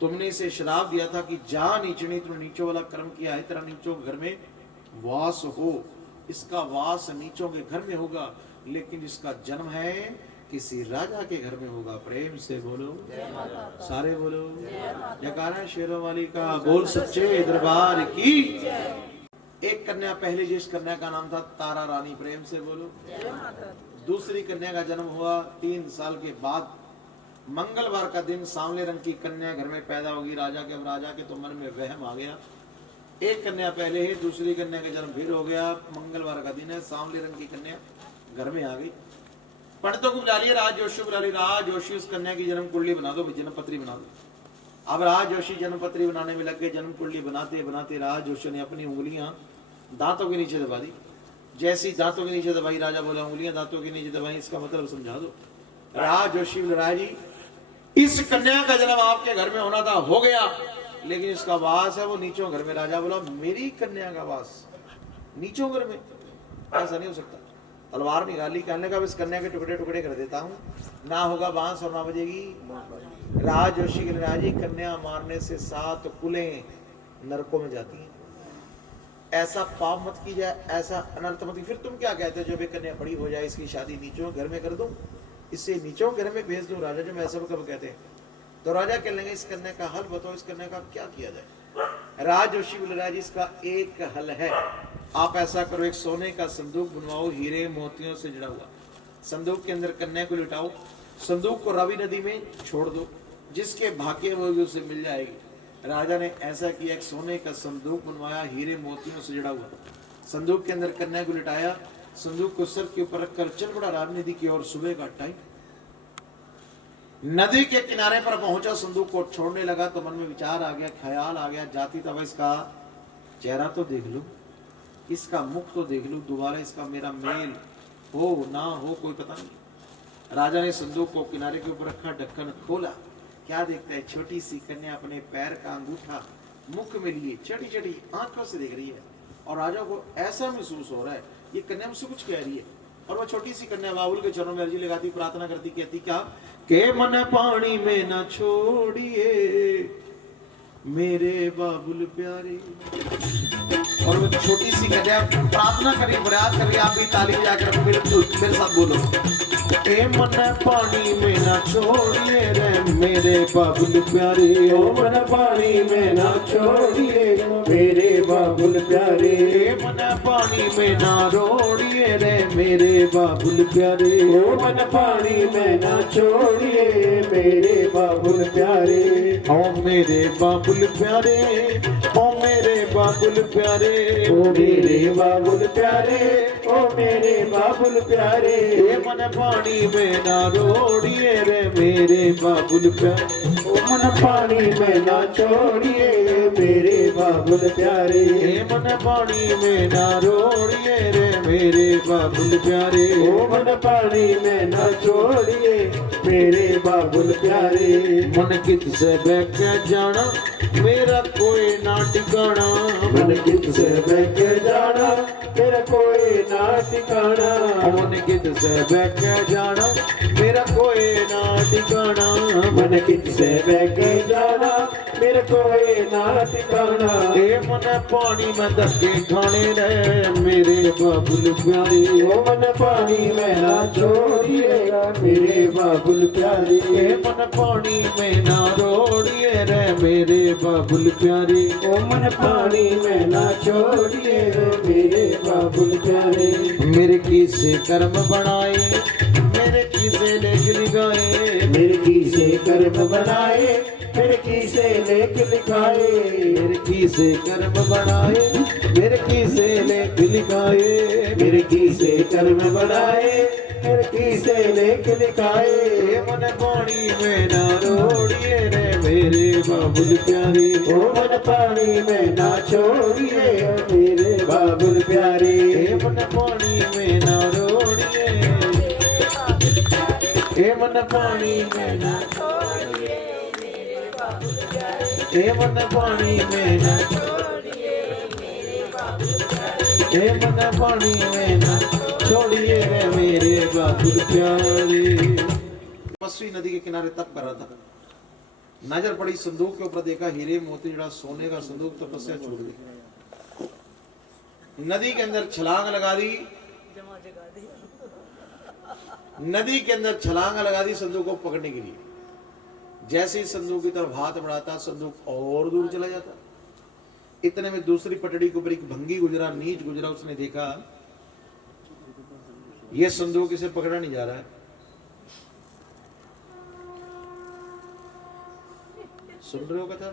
तुमने इसे शराब दिया था कि जा नीचनी, तुमने नीचों वाला कर्म किया है, तेरा नीचों के घर में वास हो। इसका वास नीचों के घर में होगा, लेकिन इसका जन्म है किसी राजा के घर में होगा। प्रेम से बोलो, सारे बोलो जयकारा शेरों वाली का, बोल सच्चे दरबार की। एक कन्या पहले, जिस कन्या का नाम था तारा रानी, प्रेम से बोलो। दूसरी कन्या का जन्म हुआ 3 साल के बाद। मंगलवार का दिन सांवले रंग की कन्या घर में पैदा होगी राजा के। अब राजा के तो मन में वहम आ गया, एक कन्या पहले है, दूसरी कन्या का जन्म फिर हो गया। मंगलवार का दिन है, सांवले रंग की कन्या घर में आ गई। पंडितों को बुला लिया, राज जोशी बुला ली। राज जोशी उस कन्या की जन्म कुंडली बना दो, जन्म पत्री बना दो। अब राज जोशी जन्म पत्री बनाने में लग गए। जन्म कुंडली बनाते बनाते राज जोशी ने अपनी उंगलियां दांतों के नीचे दबा दी। जैसी दांतों के नीचे दबाई, राजा बोला उंगलियां दांतों के नीचे दबाई, इसका मतलब समझा दो। राज जोशी बोला जी इस कन्या का जन्म आपके घर में होना था, हो गया, लेकिन इसका वास है वो नीचों घर में। राजा बोला मेरी कन्या का वास नीचों घर में, ऐसा नहीं हो सकता। तलवार निकाली, कहने का इस कन्या के टुकड़े टुकड़े कर देता हूँ, ना होगा बांस और ना बजेगी। राज जोशी के राजी, कन्या मारने से 7 कुलें नरकों में जाती हैं। ऐसा पाप मत कीजिए, ऐसा अनर्थ मत। फिर तुम क्या कहते हो, जब एक कन्या बड़ी हो जाए इसकी शादी नीचों घर में कर दूं, इससे नीचों घर में भेज दूं? राजा जब ऐसा कब कहते हैं तो राजा कह लेंगे इस कन्या का हल बताओ, इस कन्या का क्या किया जाए। राज जोशी बोले राज इसका एक हल है, आप ऐसा करो, एक सोने का संदूक बनवाओ, हीरे मोतियों से जुड़ा हुआ। संदूक के अंदर कन्या को लिटाओ, संदूक को रावी नदी में छोड़ दो, जिसके भाग्य वो उसे मिल जाएगी। राजा ने ऐसा किया, एक सोने का संदूक बनवाया, हीरे मोतियों से जुड़ा हुआ। संदूक के अंदर कन्या को लिटाया, संदूक को सर के ऊपर रखकर चल पड़ा रावी नदी की ओर। सुबह का टाइम, नदी के किनारे पर पहुंचा, संदूक को छोड़ने लगा तो मन में विचार आ गया, ख्याल आ गया, जाती तब इसका चेहरा तो देख लूं, इसका मुख तो देख लूं, दोबारा इसका मेरा मेल हो ना हो कोई पता नहीं। राजा ने संदूक को किनारे के ऊपर रखा, ढक्कन खोला, क्या देखता है, छोटी सी कन्या अपने पैर का अंगूठा मुख में लिए चटी चटी आंखों से देख रही है। और राजा को ऐसा महसूस हो रहा है ये कन्या मुझसे कुछ कह रही है। और वो छोटी सी कन्या बाबुल के चरणों में अर्जी लगाती, प्रार्थना करती, कहती क्या के मन पानी में न छोड़िए मेरे बाबुल प्यारे। और वो छोटी सी कन्या प्रार्थना कर रही, प्रयास कर रही। आप भी ताली बजाकर मेरे साथ बोलो, ए मन पानी में न छोड़िए रे मेरे बाबुल प्यारे। ओ मन पानी में ना छोड़िए मेरे बाबुल प्यारे। ए मन पानी में न रोड़िए रे मेरे बाबुल प्यारे। ओ मन पानी में ना छोड़िए मेरे बाबुल प्यारे। ओ मेरे बाबुल प्यारे, ओ मेरे बाबुल प्यारे, ओ मेरे बाबुल प्यारे, ओ मेरे बाबुल प्यारे। ए मन पानी में ना रोड़िए रे मेरे बाबुल प्यारे। ओ मन पानी में ना छोड़िए मेरे बाबुल प्यारे। ए मन पानी में ना रोड़िए रे मेरे बाबुल प्यारे। ओ मन पानी में ना छोड़िए मेरे बाबुल प्यारे। मन कित से बह जाना मेरा कोई ना ठिकाना। मन कित से बह जाना मेरा कोई ना ठिकाना। मन कित से बह जाना मेरा कोई ना ठिकाना। मन कित से बह जाना मेरे कोई ना ठिकाना। ए मन पानी में धक्के खाने रे मेरे बाबुल प्यारे। ओ मन पानी में ना छोड़िएगा मेरे बाबुल प्यारे। ए मन पानी में ना रोड़िए रे मेरे बाबुल प्यारे। ओ मन पानी में ना छोड़िए मेरे बाबुल प्यारे। मेरे किसे कर्म बनाए मेरे किसे लेख लिखाए। मेरे किसे कर्म बनाए मेरे किसे लेख लिखाए। मेरे किसे कर्म बनाए मेरे किसे लेख लिखाए। मेरे किसे कर्म बनाए मेरे किसे लेख लिखाए। ए मन पानी में ना रोड़िए रे मेरे बाबुल प्यारे। ओ मन पानी में ना छोड़िए मेरे बाबुल प्यारे। ए मन पानी में ना रोड़िए ए मन पानी में ना ए मन पानी में ना ए मन पानी में ना छोड़िए रे मेरे बाबुल प्यारे। तपस्वी नदी के किनारे तप कर रहा था। नजर पड़ी संदूक के ऊपर, देखा हीरे मोती जड़ा सोने का संदूक। तपस्या छोड़ दी, नदी के अंदर छलांग लगा दी। नदी के अंदर छलांग लगा दी संदूक को पकड़ने के लिए। जैसे ही संदूक की तरफ हाथ बढ़ाता, संदूक और दूर चला जाता। इतने में दूसरी पटड़ी के ऊपर एक भंगी गुजरा, नीच गुजरा। उसने देखा यह संदूक इसे पकड़ा नहीं जा रहा है। सुन रहे हो कथा?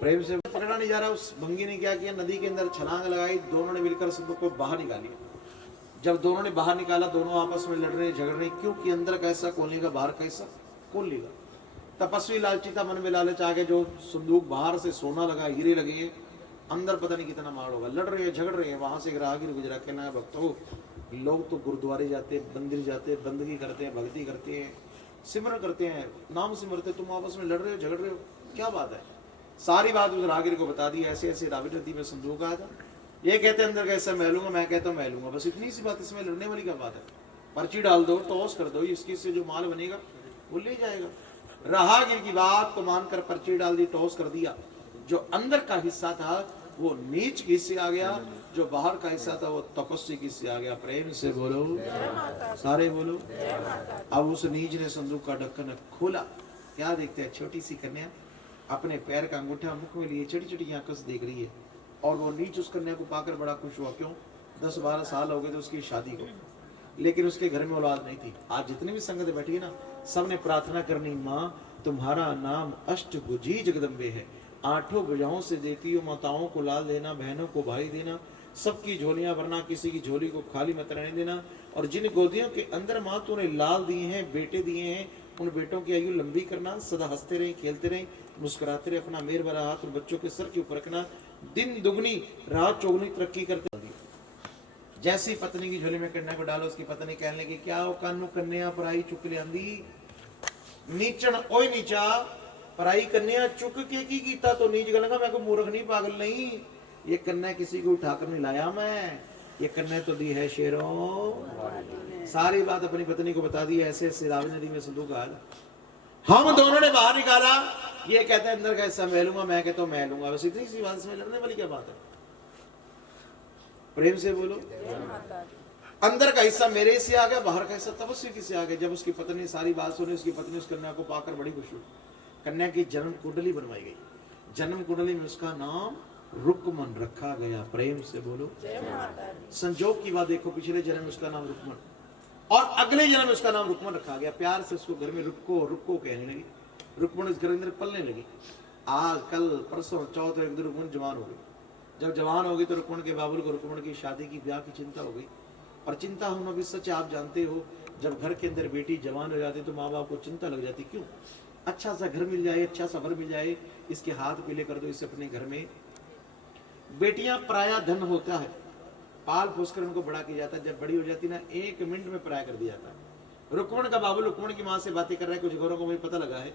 प्रेम से पकड़ा नहीं जा रहा। उस भंगी ने क्या किया, नदी के अंदर छलांग लगाई। दोनों ने मिलकर संदूक को बाहर निकाली। जब दोनों ने बाहर निकाला, दोनों आपस में लड़ रहे, झगड़ रहे, क्योंकि अंदर कैसा खोलेगा, बाहर कैसा खोल लेगा। तपस्वी लालची था, मन में लालच आ गया। जो संदूक बाहर से सोना लगा, हीरे लगे, अंदर पता नहीं कितना माल होगा। लड़ रहे हैं, झगड़ रहे हैं। वहां से एक राहगीर गुजरा, कहना है भक्तों, लोग तो गुरुद्वारे जाते, मंदिर जाते, बंदगी करते हैं, भक्ति करते हैं, सिमरन करते हैं, नाम सिमरते, तुम आपस में लड़ रहे हो, झगड़ रहे हो, क्या बात है? सारी बात उस राहगीर को बता दी। ऐसे ऐसे रावी नदी में संदूक आया था। ये कहते अंदर कैसा मैं लूंगा, मैं कहता हूँ मैं लूंगा। बस इतनी सी बात, इसमें लड़ने वाली क्या बात है? पर्ची डाल दो, टॉस कर दो, इसकी से जो माल बनेगा वो ले जाएगा। राहगीर की बात को मानकर पर्ची डाल दी, टॉस कर दिया। जो अंदर का हिस्सा था वो नीच के हिस्से आ गया, जो बाहर का हिस्सा था वो तपस्वी के हिस्से आ गया। प्रेम से बोलो, सारे बोलो। अब उस नीच ने संदूक का ढक्कन खोला। क्या देखते हैं, छोटी सी कन्या अपने पैर का अंगूठा मुख में लिए छोटी छोटी आंखों से देख रही है। और वो नीच उस कन्या को पाकर बड़ा खुश हुआ। क्यों? 10-12 साल हो गए थे उसकी शादी को, लेकिन उसके घर में औलाद नहीं थी। आज जितनी भी संगत बैठी है ना, सबने प्रार्थना करनी, माँ तुम्हारा नाम अष्टभुजी जगदम्बे है, 8 भुजाओं से देती हो, माताओं को लाल देना, बहनों को भाई देना, सबकी झोलियां भरना, किसी की झोली को खाली मत रहने देना। और जिन गोदियों के अंदर माँ तूने लाल दिए हैं, बेटे दिए हैं, उन बेटों की आयु लंबी करना, सदा हंसते रहे, खेलते रहे, मुस्कुराते रहे, अपना मेर भरा हाथ और बच्चों के सर के ऊपर रखना, दिन दुगनी रात चौगुनी तरक्की करते। जैसी पत्नी की झोली में कन्या को डालो, उसकी पत्नी कहने लगी, क्या हो कानू कन्या पराई चुक लियांदी, नीचन ओए नीचा, पराई कन्या चुक के की कीता तो नीच गलंगा, मैं को मूर्ख नहीं, पागल नहीं, ये कन्या किसी को उठाकर नहीं लाया मैं, ये कन्या तो दी है शेरों। सारी बात अपनी पत्नी को बता दी। ऐसे ऐसे रावी नदी में संदूक आया। हम दोनों ने बाहर निकाला। ये कहते हैं अंदर का हिस्सा मैं लूंगा, मैं कहता हूं मैं लूंगा। बस इतनी सी बात, इसमें लड़ने वाली क्या बात है? प्रेम से बोलो। अंदर का हिस्सा मेरे से आ गया, बाहर का हिस्सा तपस्वी की से आ गया। जब उसकी पत्नी सारी बात सुनी, उसकी पत्नी उस कन्या को पाकर बड़ी खुश हुई। कन्या की जन्म कुंडली बनवाई गई। जन्म कुंडली में उसका नाम रुक्मन रखा गया। प्रेम से बोलो। संजोग की बात देखो, पिछले जन्म में उसका नाम रुक्मन और अगले जन्म में उसका नाम रुक्मन रखा गया। प्यार से उसको घर में रुक्को रुक्को कहने लगी। रुक्मन इस घर अंदर पलने लगी। आज कल परसों चौथ एक दिन रुक्मन जवान हो गई। जब जवान हो गई तो रुक्मन के बाबुल को रुक्मन की शादी की, ब्याह की चिंता हो गई। और चिंता होना भी सच, आप जानते हो, जब घर के अंदर बेटी जवान हो जाती तो माँ बाप को चिंता लग जाती। क्यों? अच्छा सा घर मिल जाए, अच्छा सा वर मिल जाए, इसके हाथ पीले कर दो, इसे अपने घर में। बेटियां पराया धन होता है, पाल पोस कर उनको बड़ा किया जाता है। जब बड़ी हो जाती ना, 1 मिनट में पराया कर दिया जाता है। रुक्मन का बाबू रुक्मन की माँ से बातें कर रहा है। कुछ घरों को मुझे पता लगा है,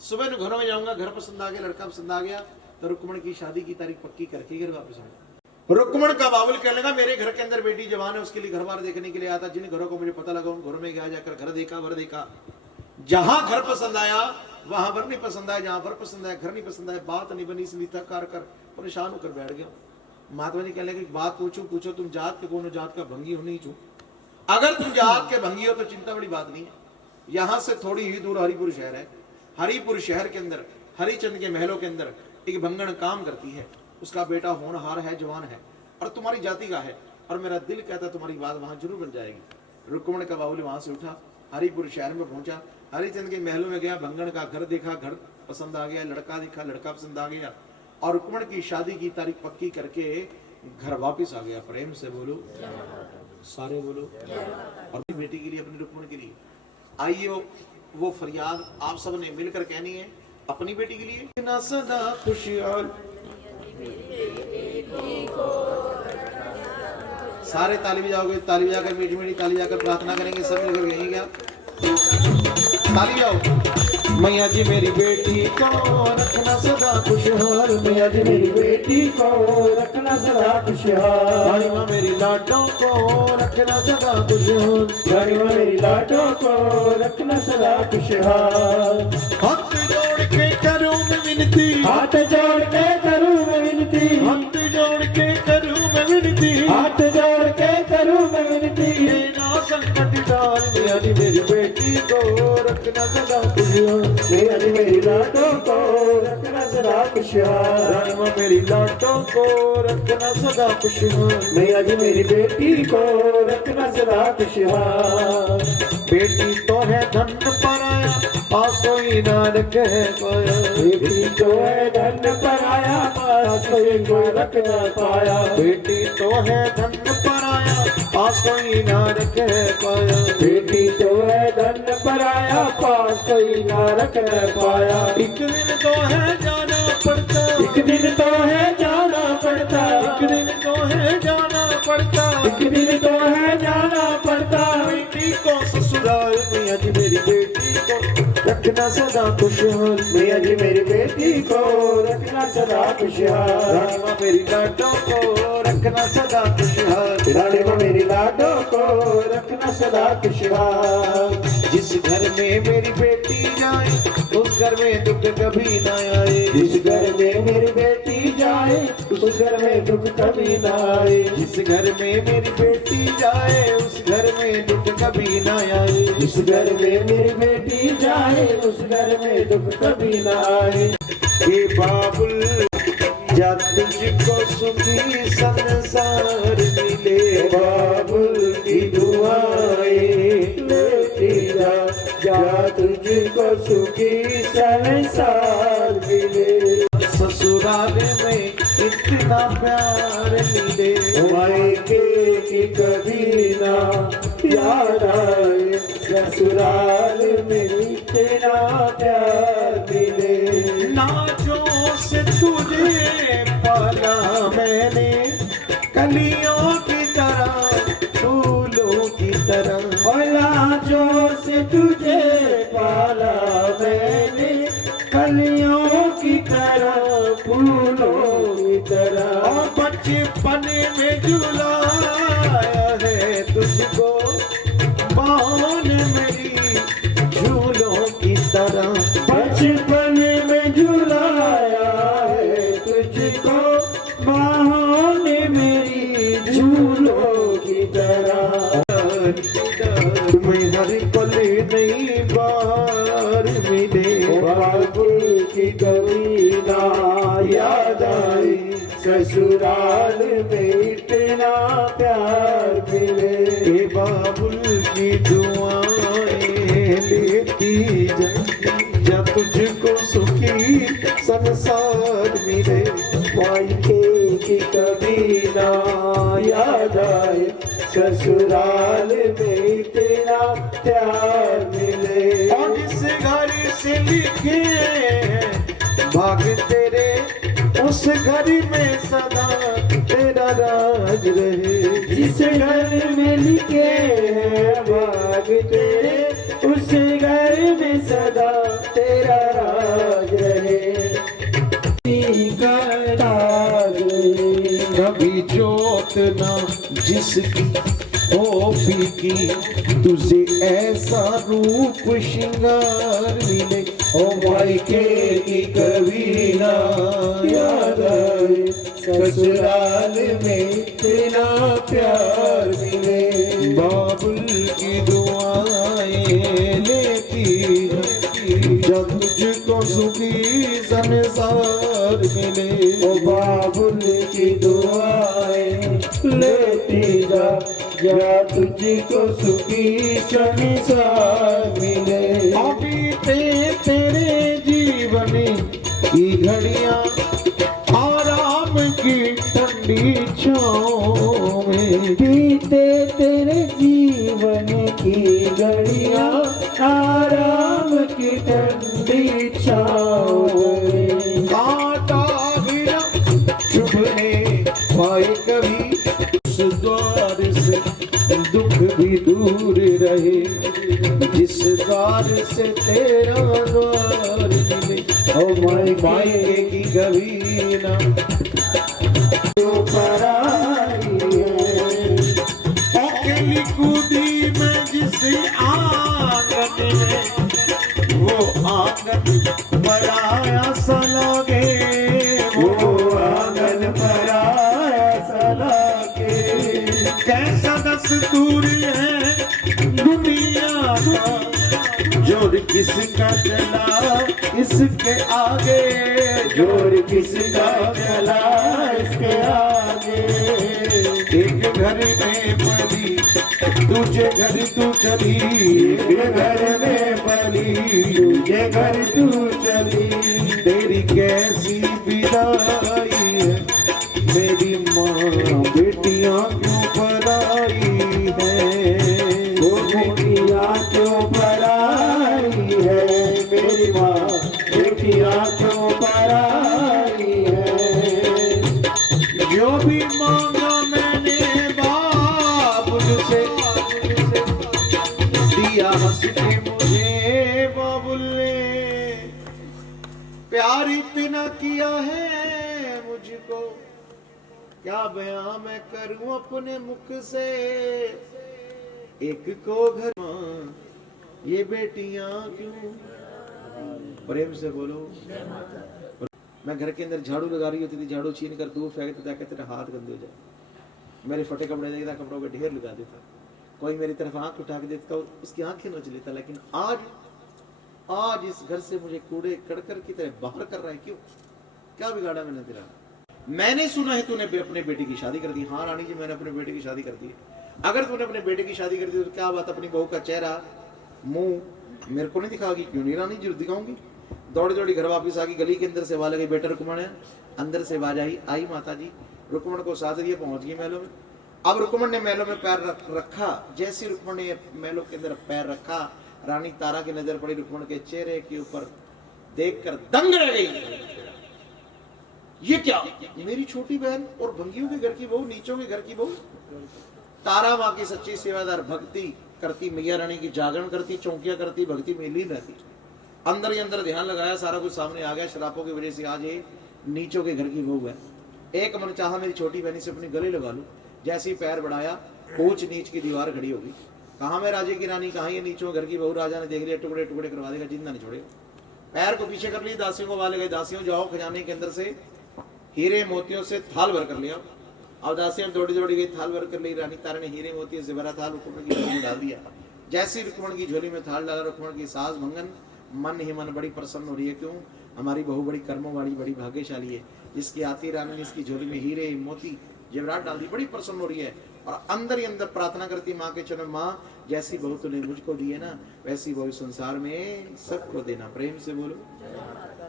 सुबह घरों में जाऊंगा, घर पसंद आ गया, लड़का पसंद आ गया तो रुक्मन की शादी की तारीख पक्की करके घर वापस आऊंगा। रुक्मन का बाबुल कहने लगा, मेरे घर के अंदर बेटी जवान है, उसके लिए घर बार देखने के लिए आता। जिन घरों को मुझे पता लगा उन घरों में गया, जाकर घर देखा, वर देखा। जहां घर पसंद आया वहां वर नहीं पसंद आया, जहां वर पसंद आया, घर नहीं पसंद आया, बात नहीं बनी, सलीता कार कर परेशान होकर बैठ गया। महात्मा जी कहने लगे बात पूछो तुम जात के कौन हो? जात का भंगी हो नहीं चू। अगर तुम जात के भंगी हो तो चिंता बड़ी बात नहीं है। यहां से थोड़ी ही दूर हरिपुर शहर है। हरिपुर शहर के अंदर हरिचंद के महलों के अंदर एक भंगण काम करती है। उसका बेटा होनहार है, जवान है और तुम्हारी जाति का है, और मेरा दिल कहता है तुम्हारी बात वहां जरूर बन जाएगी। रुक्मण का बाबुल वहां से उठा, हरिपुर शहर में पहुंचा, हरिचंद के महलों में गया, भंगण का घर देखा, घर पसंद आ गया, लड़का देखा, लड़का पसंद आ गया, और रुक्मण की शादी की तारीख पक्की करके घर वापस आ गया। प्रेम से बोलो, सारे बोलो। और अपनी बेटी के लिए, अपनी रुक्मण के लिए आइयो वो फरियाद आप सब ने मिलकर कहनी है अपनी बेटी के लिए। ना सदा खुशहाल, सारे ताली बजाओगे, ताली बजाकर मीठी मीठी ताली बजाकर प्रार्थना करेंगे, सब मिलकर कहेंगे क्या? ताली बजाओ। मैया जी मेरी बेटी को रखना सदा खुशहाल, मैया जी मेरी बेटी को रखना सदा खुशहाल, रानी माँ मेरी लाडों को रखना सदा खुशहाल, रानी माँ मेरी लाडों को रखना सदा खुशहाल। हाथ जोड़ के करूं मैं विनती, हाथ जोड़ के करूं मैं विनती, हाथ जोड़ के करूं मैं विनती, हाथ जोड़ के करूं मैं विनती, ना संकट डाल मैया जी मेरी बेटी को रखना सदा खुशहाल, मैया जी मेरी लाडों को रखना सदा खुशहाल, रानी माँ मेरी लाडों को रखना सदा खुशहाल, मैया जी मेरी बेटी को रखना सदा खुशहाल। बेटी तो है धन पराया पास कोई ना रखे पाया, बेटी तो है धन पराया पास कोई ना रख ना पाया, बेटी तो है धन पराया पास कोई ना रखे पाया, बेटी तो है धन पराया पास कोई ना रख ना पाया। एक दिन तो है जाना पड़ता, एक दिन तो है जाना पड़ता, एक दिन तो है जाना पड़ता, एक दिन तो है जाना पड़ता, बेटी को ससुराल मैया जी मेरी बेटी को रखना सदा खुशहाल, मैया जी मेरी बेटी को रखना सदा खुशहाल, रानी माँ मेरी लाडों को रखना सदा खुशहाल, रानी माँ मेरी लाडों को रखना सदा खुशहाल। जिस घर में मेरी बेटी जाए उस घर में दुख कभी ना आए, जिस घर में मेरी बेटी जाए उस घर में दुख कभी ना आए, जिस घर में मेरी बेटी जाए उस घर में दुख कभी ना आए, जिस घर में मेरी बेटी जाए उस घर में दुख कभी ना आए। हे बाबुल जब तुझको सुखी संसार मिले, बाबुल की दुआएं लेती जा, जा तुझको सुखी संसार मिले। ससुराल में इतना प्यार मिले, मायके की कभी ना याद आए, ससुराल में इतना प्यार मिले। नाचों से तुझे पाला मैंने कलियों की तरह फूलों की तरह, और नाचों से तुझे पाला मैंने कलियों की तरह फूलों की तरह, और बचपन में झुलाया है तुझको बाहों मेरी झूलों की तरह, बचपन में झुलाया है तुझको बाहों मेरी झूलों की तरह। तुम्हें हर पल नई बार मिले, बाबुल की कभी ना याद आए, ससुराल में इतना प्यार मिले। बाबुल की दुआएं लेती जा तुझको सुखी संसार मिले, मायके की कभी ना याद आए, ससुराल में इतना प्यार मिले। और जिस घर से लिखे भाग तेरे उस घर में सदा तेरा राज रहे, जिस घर में लिखे हैं भाग तेरे उस घर में सदा तेरा राज रहे। कभी जोत ना जिसकी हो फीकी, तुझे ऐसा रूप श्रृंगार मिले, ओ मायके की कभी ना याद आए, ससुराल में तेरा प्यार मिले। बाबुल की दुआएं लेती जब तुझको सुखी संसार मिले। ओ बाबुल की दुआएं लेती जा तुझको सुखी संसार मिले। अभी तेरे जीवन की घड़ियां आराम की ठंडी छाँव में। बीते तेरे जीवन की घड़ियां आराम की ठंडी छाँव में। कांटा भी न चुभने पाए कभी, उस द्वार से दुख भी दूर रहे, जिस द्वार से तेरा द्वार मिले। ओ मायके की कभी ना अकेली कूदी मैं जिस आंगन में, वो आंगन पराया सा लगे। वो आंगन पराया सा लगे। कैसा दस्तूर है दुनिया का, जोर किसका चला इसके आगे। जोर किसका चला इसके आगे। एक घर में पली दूजे घर तू चली, एक घर में पली दूजे घर तू चली। तेरी कैसी विदाई है मेरी माँ, बेटियां क्यों पराई है। वो बेटियां क्यों पराई है मेरी माँ, बेटियां क्यों पराई है। जो भी मांगा मैंने बाबुल से, दिया हंस के मुझे बाबुल ने। प्यार इतना किया है मुझको, क्या बयां मैं करूं अपने मुख से। एक को घर ये बेटियां क्यों। प्रेम से बोलो। मैं घर के अंदर झाड़ू लगा रही होती थी, झाड़ू छीन कर दूर फेंकता था, कहते हाथ गंदे हो जाए। मेरे फटे कपड़े देखता, कपड़ों पे ढेर लगा देता। कोई मेरी तरफ आंख उठा के देखता और उसकी आंखें नोच लेता। लेकिन आज इस घर से मुझे कूड़े कड़कर की तरह बाहर कर रहा है। क्यों? क्या बिगाड़ा मैंने तेरा? मैंने सुना है तूने अपने बेटे की शादी कर दी। हाँ रानी जी, मैंने अपने बेटे की शादी कर दी। अगर तूने अपने बेटे की शादी कर दी तो क्या बात, अपनी बहू का चेहरा मुंह मेरे को नहीं दिखाओगी? क्यों नहीं रानी जी, दिखाऊंगी। दौड़ी दौड़ी घर वापिस आ गई। गली के अंदर से आवाज लगी, बेटा रुकमण है। अंदर से आवाज आई माता जी। रुकमण को साथ दिए, पहुंच गई महलों में। अब रुकमण ने महलों में पैर रखा। जैसे रुकमण ने महलों के अंदर पैर रखा, रानी तारा की नजर पड़ी रुकमण के चेहरे के ऊपर, देखकर दंग रह गई। ये क्या? मेरी छोटी बहन और भंगियों के घर की बहू, नीचों के घर की बहू। तारा माँ की सच्ची सेवादार, भक्ति करती, मैया रानी की जागरण करती, चौकियां करती, भक्ति में लीन रहती। अंदर ही अंदर ध्यान लगाया, सारा कुछ सामने आ गया। शराबों की वजह से आज ये नीचों के घर की बहू है। एक मन चाहा मेरी छोटी बहनी से अपने गले लगा लूं। जैसे ही पैर बढ़ाया, ऊंच नीच की दीवार खड़ी होगी। कहा मैं राजे की रानी, कहा ये नीचों घर की बहू। राजा ने देख लिया, टुकड़े टुकड़े करवा देगा, जिंदा नहीं छोड़ेगा। पैर को पीछे कर लिए, दासियों को वाले गए। दासियों जाओ खजाने के अंदर से हीरे मोतियों से थाल भर कर लिया। अब दासियां दौड़ी दौड़ी गई, थाल भर कर ली। रानी तारा ने हीरे मोतियों से भरा थाल रुक्मण की झोली में डाल दिया। जैसे रुक्मण की झोली में थाल डाला, रुक्मण की सास भंगन मन ही मन बड़ी प्रसन्न हो रही है। क्यों? हमारी बहू बड़ी कर्मों वाली, बड़ी भाग्यशाली है, जिसकी आती रानी ने इसकी झोली में हीरे मोती जेवरात डाल दी। बड़ी प्रसन्न हो रही है और अंदर ही अंदर प्रार्थना करती, माँ के चरण, माँ जैसी बहू तूने मुझको दी है ना, वैसी बहू संसार में सबको देना। प्रेम से बोलो।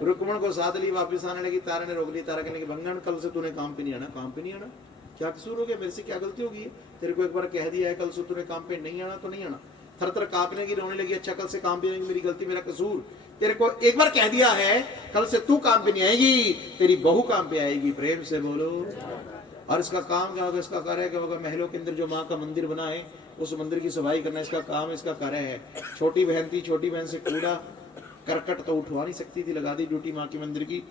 रुक्मण को साथ ली, वापिस आने लगी। तारा ने रोक ली। तारा कहने लगी, भंगन कल से तूने काम पे नहीं आना। काम पे नहीं आना? क्या कसूर हो गया? मेरे से क्या गलती होगी? तेरे को एक बार कह दिया है, कल से तूने काम पे नहीं आना तो नहीं आना। थर थर कांपने की, रोने लगी। अच्छा कल से काम पे नहीं, मेरी गलती, मेरा कसूर। तेरे को एक बार कह दिया है, कल से तू काम पे नहीं आएगी, तेरी बहू काम पे आएगी। प्रेम से बोलो। और इसका काम क्या होगा? इसका कार्य क्या होगा? महलों के अंदर जो माँ का मंदिर बना है, उस मंदिर की सफाई करना इसका काम, इसका कार्य है। छोटी बहन थी, छोटी बहन से कूड़ा करकट तो उठवा नहीं सकती थी, लगा दी ड्यूटी माँ की मंदिर की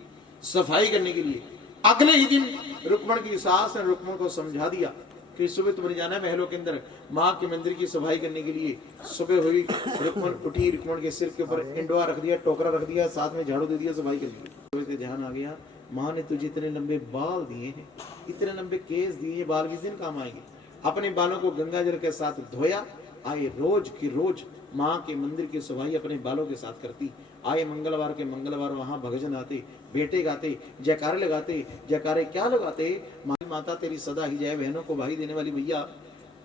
सफाई करने के लिए। अगले ही दिन रुक्मण की सास ने रुक्मण को समझा दिया कि सुबह तुम्हें जाना है महलों के अंदर माँ के मंदिर की सफाई करने के लिए। सुबह हुई, रुक्मण उठी, रुक्मण के सिर के ऊपर इंडवा रख दिया, टोकरा रख दिया, साथ में झाड़ू दे दिया, सफाई कर दी। सुबह ध्यान आ गया, माँ ने तुझे इतने लंबे बाल दिए हैं, इतने लंबे केस दिए हैं, बाल किस दिन काम आएंगे। अपने बालों को गंगा जल के साथ धोया, आए रोज की रोज माँ के मंदिर की सफाई अपने बालों के साथ करती। आए मंगलवार के मंगलवार वहां भजन आते, बेटे गाते, जयकारे लगाते। जयकारे क्या लगाते, माता तेरी सदा ही जय, बहनों को भाई देने वाली भैया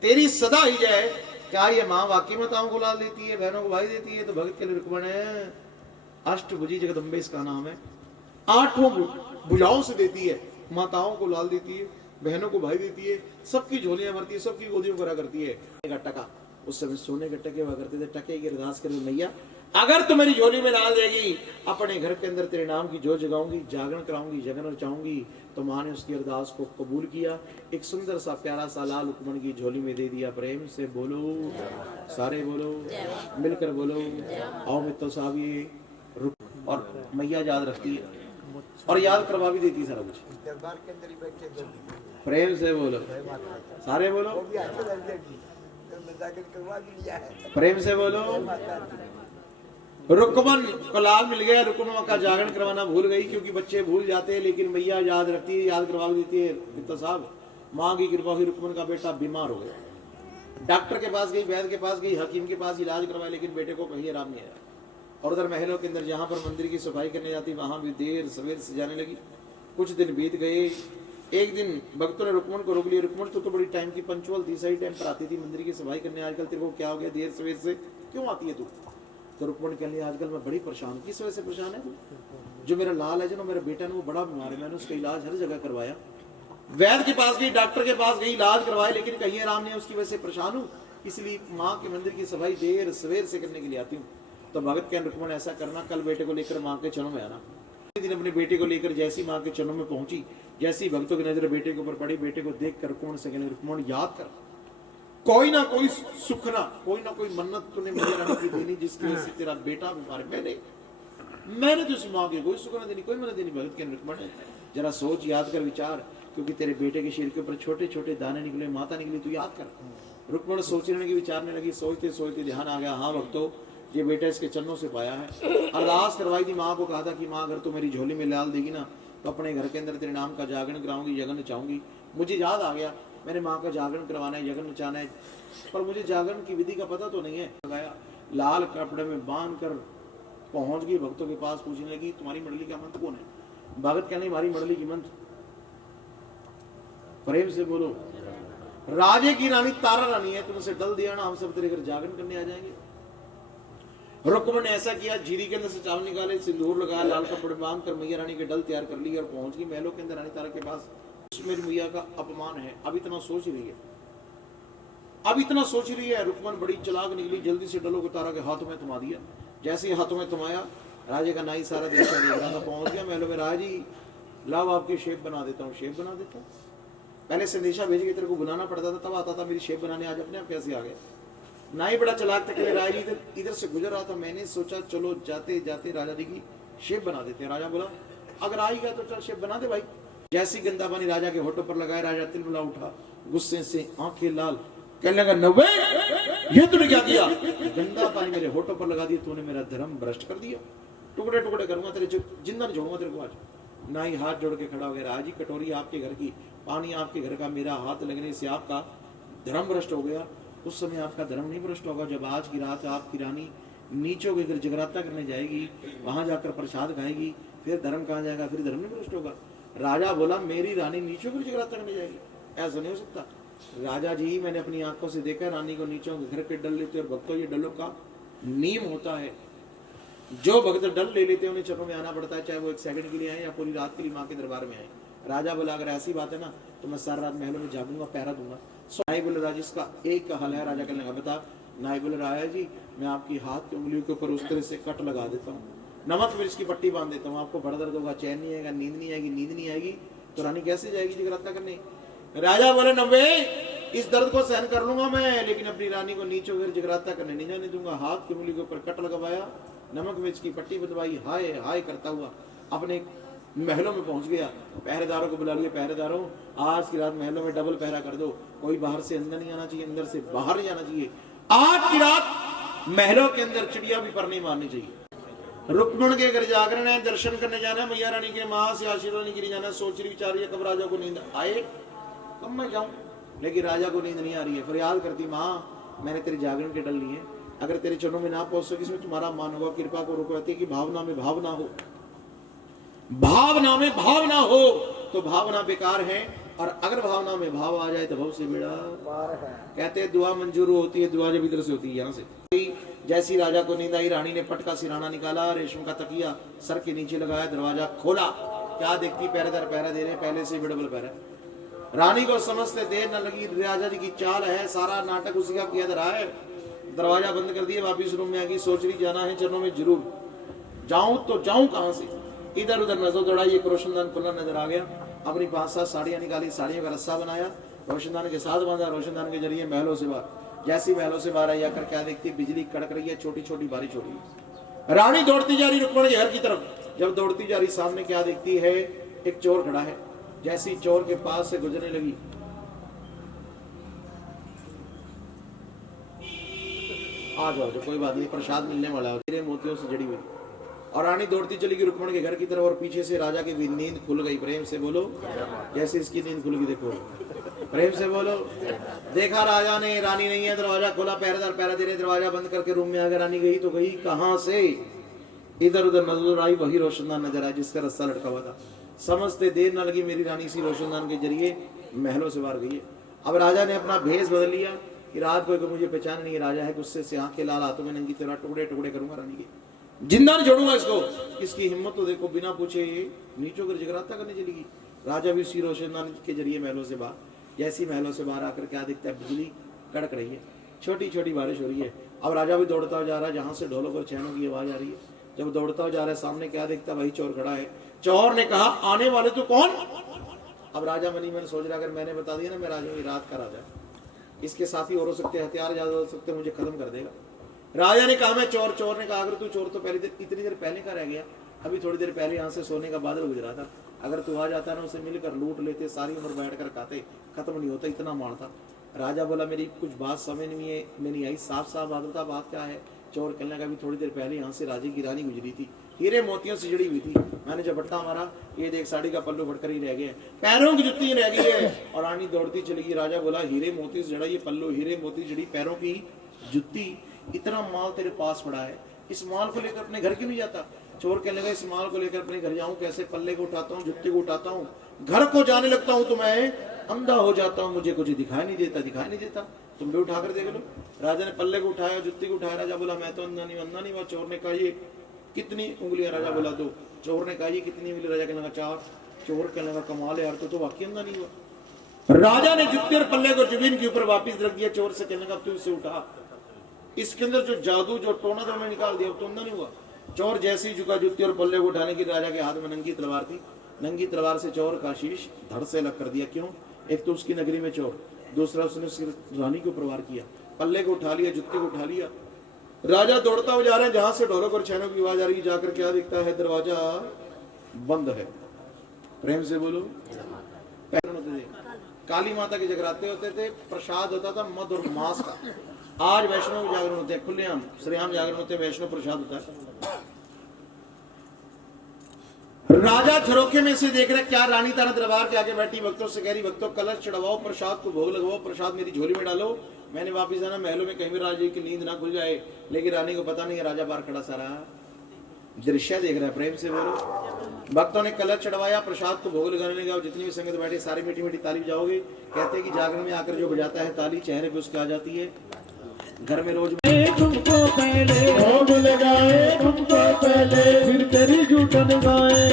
तेरी सदा ही जय। क्या ये माँ वाकई माताओं को लाल देती है, बहनों को भाई देती है? तो भगत के लिए रुक्मण है, अष्टभुजी जगदम्बे इसका नाम है। 8 भुजाओं से देती है, माताओं को लाल देती है, बहनों को भाई देती है, सबकी झोलियां भरती है, सबकी गोदियों को करती है। टका, उस समय सोने के टके हुआ करते थे, टके की अरदास करे, मैया अगर तू मेरी झोली में डाल देगी, अपने घर के अंदर तेरे नाम की जोत जगाऊंगी, जागरण कराऊंगी, जगन रचाऊंगी। तो माँ ने उसकी अरदास को कबूल किया, एक सुंदर सा प्यारा सा लाल रुक्मण की झोली में दे दिया। प्रेम से बोलो, सारे बोलो, मिलकर बोलो, आओ मित्रों साहब। ये और मैया याद रखती है और याद करवा भी देती सारा कुछ। दरबार के अंदर ही बैठे, प्रेम से बोलो, सारे बोलो, प्रेम से बोलो। रुक्मण को लाल मिल गया, रुक्मण का जागरण करवाना भूल गई, क्योंकि बच्चे भूल जाते हैं, लेकिन मैया याद रखती है, याद करवा देती है। मित्रों साहब, माँ की कृपा हुई, रुक्मण का बेटा बीमार हो गया। डॉक्टर के पास गई, वैद्य के पास गई, हकीम के पास इलाज करवाया, लेकिन बेटे को कहीं आराम नहीं आया। और उधर महलों के अंदर जहां पर मंदिर की सफाई करने जाती, वहां भी देर सवेर से जाने लगी। कुछ दिन बीत गए। एक दिन भक्तों ने रुक्मण को रोक लिया, रुक्मण तो बड़ी टाइम की पंचुअल थी, सही टाइम पर आती थी मंदिर की सफाई करने, आजकल तेरे को क्या हो गया, देर सवेर से क्यों आती है तू? तो रुक्मण कहने लगी, आजकल मैं बड़ी परेशान हूँ। किस वजह से परेशान है तू? जो मेरा लाल है, जो मेरा बेटा है, वो बड़ा बीमार है, मैंने उसका इलाज हर जगह करवाया, वैद्य के पास गई, डॉक्टर के पास गई, इलाज करवाया, लेकिन कहीं आराम नहीं है, उसकी वजह से परेशान हूँ, इसलिए माँ के मंदिर की सफाई देर सवेर से करने के लिए आती हूँ। तो भगत कहने, रुक्मण ऐसा करना, कल बेटे को लेकर माँ के चरणों में आना। दिन अपने बेटे को लेकर जैसी माँ के चरणों में पहुंची, जैसी भक्तों की नजर बेटे के ऊपर पड़ी, बेटे को देख कर रुक्मण से कहने, रुक्मण याद कर, कोई ना कोई सुखना, कोई ना कोई मन्नत तूने मुझे रहने की देनी, जिसकी वजह से तेरा बेटा बीमार है। मैंने तुझसे मांगी कोई सुखना देनी, कोई मन्नत देनी। भगत कहने, रुक्मण जरा सोच, याद कर, विचार, क्योंकि तेरे बेटे के शरीर के ऊपर छोटे छोटे दाने निकले, माता निकली, तू याद कर। रुक्मण सोचने की, विचारने लगी, सोचते सोचते ध्यान आ गया, हाँ भक्तों, ये बेटा इसके चरणों से पाया है। अरदास करवाई थी, माँ को कहा था कि माँ अगर तू मेरी झोली में लाल देगी ना, तो अपने घर के अंदर तेरे नाम का जागरण कराऊंगी, जगन नचाऊंगी। मुझे याद आ गया, मैंने माँ का जागरण करवाना है, जगन नचाना है, पर मुझे जागरण की विधि का पता तो नहीं है। लगाया, लाल कपड़े में बांध कर पहुंच गई भक्तों के पास, पूछने लगी, तुम्हारी मंडली का मंत्र कौन है? भगत कहने, हमारी मंडली की मंत्र, प्रेम से बोलो, राजे की रानी तारा रानी है, तुमसे डल दिया ना, हम सब तेरे घर जागरण करने आ जाएंगे। रुक्मण ने ऐसा किया, झीरी के अंदर से चावल निकाले, सिंदूर लगाया, लाल कपड़े बांध कर मैया रानी के डल तैयार कर ली और पहुंच गई महलों के अंदर रानी तारा के पास। मेरी मैया का अपमान है, अब इतना सोच रही है, अब इतना सोच रही है। रुक्मण बड़ी चालाक निकली, जल्दी से डलों को तारा के हाथों में थमा दिया। जैसे ही हाथों में थमाया, राजे का नाई सारा देश देख रहा था, पहुंच गया महलों में। राज जी, लाओ आपकी शेप बना देता हूँ। शेप बना देता, पहले संदेशा भेज के तेरे को बुलाना पड़ता था, तब आता था मेरी शेप बनाने, आज अपने आप कैसे आ गया? नाई बड़ा चलाक था। राजा जी इधर से गुजर रहा था, मैंने सोचा चलो जाते जाते राजा जी की शेप बना देते हैं। राजा बोला, अगर आई गया तो चल शेप बना दे भाई। जैसी गंदा पानी राजा के होठों पर लगाया, राजा तिलमिला उठा, गुस्से से आंखें लाल, कहने लगा, नव्वे ये तूने क्या किया? गंदा पानी मेरे होठों पर लगा दिया, तूने मेरा धर्म भ्रष्ट कर दिया, टुकड़े टुकड़े करूंगा तेरे, जिंदा छोड़ूंगा तेरे को आज। नाई हाथ जोड़ के खड़ा हो गया, राजी कटोरी आपके घर की, पानी आपके घर का, मेरा हाथ लगने से आपका धर्म भ्रष्ट हो गया। उस समय आपका धर्म नहीं भ्रष्ट होगा जब आज की रात आपकी रानी नीचों के घर जगराता करने जाएगी, वहां जाकर प्रसाद खाएगी, फिर धर्म कहाँ जाएगा? फिर धर्म नहीं भ्रष्ट होगा। राजा बोला, मेरी रानी नीचों के जगराता करने जाएगी? ऐसा नहीं हो सकता। राजा जी, मैंने अपनी आंखों से देखा रानी को नीचों के घर के डल लेते, और भक्तों ये डलों का नियम होता है, जो भक्त डल ले लेते हैं उन्हें चरणों में आना पड़ता है, चाहे वो 1 सेकंड के लिए आए या पूरी रात के लिए माँ के दरबार में आए। राजा बोला, अगर ऐसी बात है ना तो मैं सारी रात महलों में जागूंगा, पहरा दूंगा। नाई बोले, राजा इसका एक का हल है। राजा कहने लगा, बता। नाई बोले, राजा जी, मैं आपकी हाथ की उंगलियों के ऊपर उस तरह से कट लगा देता हूँ, नमक मिर्च की पट्टी बांध देता हूँ, आपको बड़ा दर्द होगा, चैन नहीं आएगा, नींद नहीं आएगी, नींद नहीं आएगी, तो रानी कैसे जाएगी जगराता करने? राजा बोले, नब्बे इस दर्द को सहन कर लूंगा मैं, लेकिन अपनी रानी को नीचे फिर जगराता करने नहीं जाने दूंगा। हाथ की उंगली के ऊपर कट लगवाया, नमक मिर्च की पट्टी बंधवाई, हाय हाय करता हुआ अपने महलों में पहुंच गया, पहरेदारों को बुला लिया, पहरेदारों आज की रात महलों में डबल पहरा कर दो, कोई बाहर से अंदर नहीं आना चाहिए, अंदर से बाहर नहीं आना चाहिए। आज की रात महलों के अंदर चिड़िया भी पर नहीं मारनी चाहिए। रुक्मण के घर जागरण है, दर्शन करने जाना है, मैया रानी के मां से आशीर्वाद नहीं जाना, सोच रही विचार रही है कब राजा को नींद आए कब मैं जाऊं, लेकिन राजा को नींद नहीं आ रही है। फरियाद करती, मां मैंने तेरे जागरण के डल लिए, अगर तेरे चरणों में ना पहुंच सकी इसमें तुम्हारा मान होगा, कृपा करो। कहती कि भावना में भाव ना हो, भावना में भाव ना हो तो भावना बेकार है, और अगर भावना में भाव आ जाए तो भव से बेड़ा कहते हैं दुआ मंजूर होती है, दुआ जब इधर से होती है यहाँ से। जैसी राजा को नींद आई, रानी ने पटका सिराना निकाला, रेशम का तकिया सर के नीचे लगाया, दरवाजा खोला, क्या देखती पहरेदार पहरा दे रहे, पहले से डबल पहरा। रानी को समझते देर न लगी, राजा जी की चाल है, सारा नाटक उसी का किया धरा है। दरवाजा बंद कर दिया, वापिस रूम में आ गई, सोच रही जाना है चरणों में जरूर, जाऊं तो जाऊं कहां से। इधर उधर नजर दौड़ाई, एक रोशनदान खुला नजर आ गया, अपनी 5-7 साड़ियां निकाली, साड़ियों का रस्सा बनाया, रोशनदान के साथ बांधा, रोशनदान के जरिए महलों से बाहर। जैसी महलों से बाहर आई, आकर क्या देखती, बिजली कड़क रही है, छोटी छोटी बारिश हो रही है। रानी दौड़ती जा रही रुक्मणी के घर की तरफ, जब दौड़ती जा रही सामने क्या देखती है, एक चोर खड़ा है। जैसी चोर के पास से गुजरने लगी, आ जाओ जो कोई बात नहीं, प्रसाद मिलने वाला है, तेरे मोतियों से जड़ी हुई। और रानी दौड़ती चली गई रुक्मणी के घर की तरफ, और पीछे से राजा की भी नींद खुल गई। प्रेम से बोलो, जैसे इसकी नींद खुल गई, देखो प्रेम से बोलो। देखा राजा ने, रानी नहीं है, दरवाजा खोला, पहरेदार पहरा दे रहे, दरवाजा बंद करके रूम में आ गया। रानी गई तो गई कहां से, इधर उधर नजर आई, वही रोशनदान नजर आया जिसका रस्सा लटका हुआ था। समझते देर न लगी, मेरी रानी इसी रोशनदान के जरिए महलों से बाहर गई है। अब राजा ने अपना भेष बदल लिया कि रात को मुझे पहचान नहीं, राजा है, गुस्से से आंखें लाल, हाथों में नंगी तेरा टुकड़े टुकड़े करूंगा रानी के, जिंदा नहीं छोड़ूंगा इसको। इसकी हिम्मत तो देखो, बिना पूछे नीचों कर जगराता करने चलेगी। राजा भी उसी रोशनदान के जरिए महलों से बाहर। जैसी महलों से बाहर आकर क्या दिखता है, बिजली कड़क रही है, छोटी छोटी बारिश हो रही है। अब राजा भी दौड़ता जा रहा है, जहां से ढोलों और चैनों की आवाज आ रही है। जब दौड़ता जा रहा है, सामने क्या दिखता, वही चोर खड़ा है। चोर ने कहा, आने वाले तो कौन। अब राजा मनी मन सोच रहा, अगर मैंने बता दिया ना मैं राजा, रात का राजा, इसके साथी और हो सकते, हथियार ज्यादा हो सकते, मुझे खत्म कर देगा। राजा ने कहा मैं चोर। चोर ने कहा, अगर तू चोर तो पहले इतनी देर पहले का रह गया, अभी थोड़ी देर पहले यहाँ से सोने का बादल गुजरा था, अगर तू आ जाता ना, उसे मिलकर लूट लेते, सारी उम्र बैठ कर खाते, खत्म नहीं होता, इतना मार था। राजा बोला, मेरी कुछ बात समझ में नहीं आई, साफ साफ बात बता, बात क्या है। चोर कहने लगा, अभी थोड़ी देर पहले यहाँ से राजे की रानी गुजरी थी, हीरे मोतियों से जड़ी हुई थी, मैंने जब बट्टा मारा, ये देख साड़ी का पल्लू फटकर ही रह गया, पैरों की जुत्ती रह गई है। और रानी दौड़ती चली गई। राजा बोला, हीरे मोती से जड़ा ये पल्लू, हीरे मोती जड़ी पैरों की जुत्ती, इतना माल तेरे पास पड़ा है, इस माल को लेकर अपने घर क्यों नहीं जाता। चोर कहने लगा, इस माल को लेकर अपने घर जाऊं कैसे, पल्ले को उठाता हूँ, जुत्ती को उठाता हूँ, घर को जाने लगता हूँ तो मैं अंधा हो जाता हूँ, मुझे कुछ दिखाई नहीं देता, तुम भी उठाकर देख लो। राजा ने पल्ले को उठाया, जुत्ती को उठाया। राजा बोला, मैं तो अंधा नहीं हुआ। चोर ने कहा, ये कितनी उंगलियां। राजा बोला 2। चोर ने कहा, ये कितनी उंगली। राजा कहने लगा 4। चोर कहने लगा, कमाल है यार, तो वाकई अंधा नहीं हुआ। राजा ने जुत्ती और पल्ले को जमीन के ऊपर वापिस रख दिया। चोर से कहने लगा, तू इसे उठा, इसके अंदर जो जादू जो टोना था मैं निकाल दिया, तो अंधा नहीं हुआ। चोर जैसे ही झुका, जुत्ती और पल्ले को उठाने की, राजा के हाथ में नंगी तलवार थी, नंगी तलवार से चोर का शीश धड़ से अलग कर दिया। क्यों, एक तो उसकी नगरी में चोर, दूसरा उसने उसकी रानी को प्रवार किया, पल्ले को उठा लिया, जुत्ती को उठा लिया। राजा दौड़ता हुआ जा रहा है, जहां से ढोलक और छेनों की आवाज आ रही है, जाकर क्या दिखता है, दरवाजा बंद है। प्रेम से बोलो। काली माता के जगराते होते थे, प्रसाद होता था मद और मांस का। आज वैष्णव जागरण होते हैं, खुलेआम श्रेआम जागरण होते हैं, वैष्णव प्रसाद होता है। राजा झरोखे में से देख रहे, क्या रानी तारा दरबार के आगे बैठी, भक्तों से कह रही, भक्तों कलश चढ़वाओ, प्रसाद को भोग लगवाओ, प्रसाद मेरी झोली में डालो, मैंने वापिस आना, महलों में कहीं भी राजा की नींद ना खुल जाए। लेकिन रानी को पता नहीं है, राजा बाहर खड़ा सारा दृश्य देख रहा है। प्रेम से बोलो। भक्तों ने कलश चढ़वाया, प्रसाद को भोग लगाने लगा, जितनी भी संगत बैठी सारी मीठी मीठी ताली बजाओगे। कहते हैं कि जागरण में आकर जो बजाता है ताली, चेहरे पे उसके आ जाती है। घर में रोज तुमको पहले भोग लगाए, तुमको पहले फिर तेरी जूठन गाए।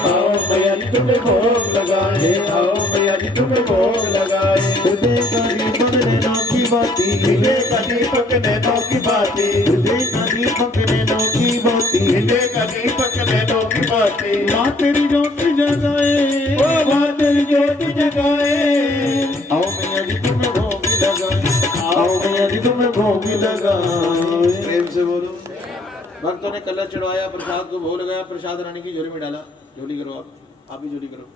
आओ मैया जी तुम्हें भोग लगाए, आओ मैया जी तुम्हें भोग लगाए। हृदय का दीपक नैनों की बाती, हृदय का दीपक नैनों की बाती, हृदय का दीपक नैनों की बाती, हृदय का दीपक नैनों की बाती। माँ तेरी ज्योति जगाए, ओ माँ तेरी ज्योति जगाए। आओ मैया जी तुम्हें भोग लगाए, आओ मैया जी तुम्हें भोग लगाए। प्रेम से बोलो। भक्तों ने कलर चढ़वाया, प्रसाद को भोग लगाया, प्रसाद रानी की झोली में डाला। झोली करो, आप भी झोली करो।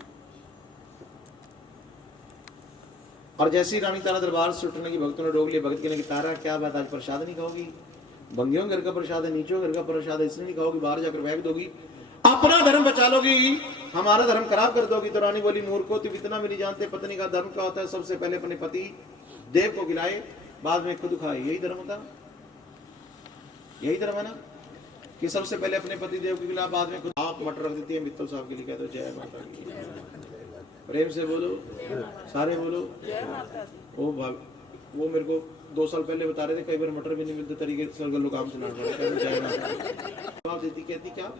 और जैसी रानी तारा दरबार से उठने की भक्तों ने रोक लिया। भक्त कहने की तारा क्या बात, आज प्रसाद नहीं खाओगी? बंगियों घर का प्रसाद है, नीचों घर का प्रसाद है, इसलिए नहीं खाओगी, बाहर जाकर फेंक दोगी, अपना धर्म बचा लोगी, हमारा धर्म खराब कर दोगी। तो रानी बोली मूर्खो, तुम इतना भी नहीं जानते पत्नी का धर्म क्या होता है। सबसे पहले अपने पति देव को खिलाए, बाद में खुद खाए। यही धर्म होता, यही धर्म है ना, कि सबसे पहले अपने पति देव को खिलाए, बाद में खुद। आप मटर रख देती है मित्तल साहब के लिए, कहते हो जय माता की। प्रेम से बोलो, सारे बोलो। वो मेरे को 2 साल पहले बता रहे थे, कई बार मटर भी नहीं मिलते तरीके से काम चलाना पड़ता। जवाब देती, कहती क्या,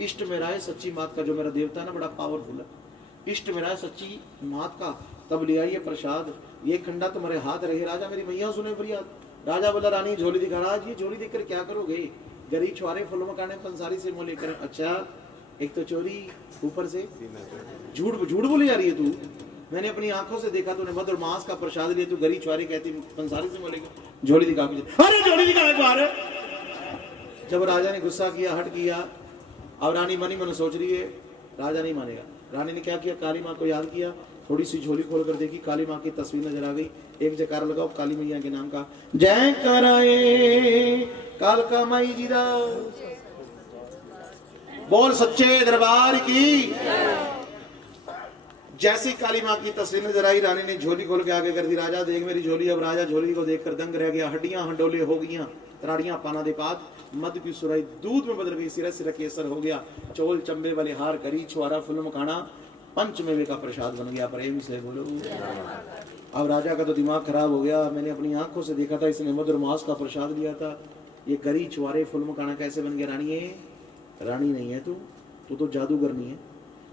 इष्ट मेरा है सच्ची मात का, जो मेरा देवता है ना बड़ा पावरफुल है, इष्ट मेरा है सच्ची मात का, तब ले आइए प्रसाद, ये खंडा तुम्हारे हाथ रहे। राजा मेरी मैया सुने फरियाद। राजा बोला रानी झोली दिखा। राज ये झोली देखकर क्या करोगे? गरी छुआरे फूलों मकाने पंसारी से मुँह लेकर। अच्छा, एक तो चोरी, ऊपर से झूठ बोली जा रही है तू। मैंने अपनी आंखों से देखा, तूने मधुर मांस का प्रसाद लिया, तू गरी छुआरी कहती पंसारी से मुँह लेकर। झोली दिखा मुझे। अरे झोली दिखा एक बार। जब राजा ने गुस्सा किया, हट किया, अब रानी मनी मन सोच रही है राजा नहीं मानेगा। रानी ने क्या किया, काली माँ को याद किया, थोड़ी सी झोली खोल कर देखी, काली माँ की तस्वीर नजर आ गई। एक जयकार लगाओ काली मैया के नाम का, जय कराए कालका माई जीरा। बोल सच्चे दरबार की। जैसी काली माँ की तस्वीर नजर आई, रानी ने झोली खोल के आगे कर दी। राजा देख मेरी झोली। अब राजा झोली को देखकर दंग रह गया। हड्डियां हंडोले हो गई, तराड़ियां पाना दे पात, मध की सुराई दूध में बदल गई, सिरा सिरा केसर हो गया, चोल चंबे वाले हार, गरी छुआरा फूल मखाना पंचमेवे का प्रसाद बन गया। प्रेम से बोलो। अब राजा का तो दिमाग खराब हो गया। मैंने अपनी आंखों से देखा था, इसने मधुर मांस का प्रसाद लिया था, ये गरी छुआरे फूल मखाना कैसे बन गया? रानी है, रानी नहीं है तू तो जादूगर नहीं है।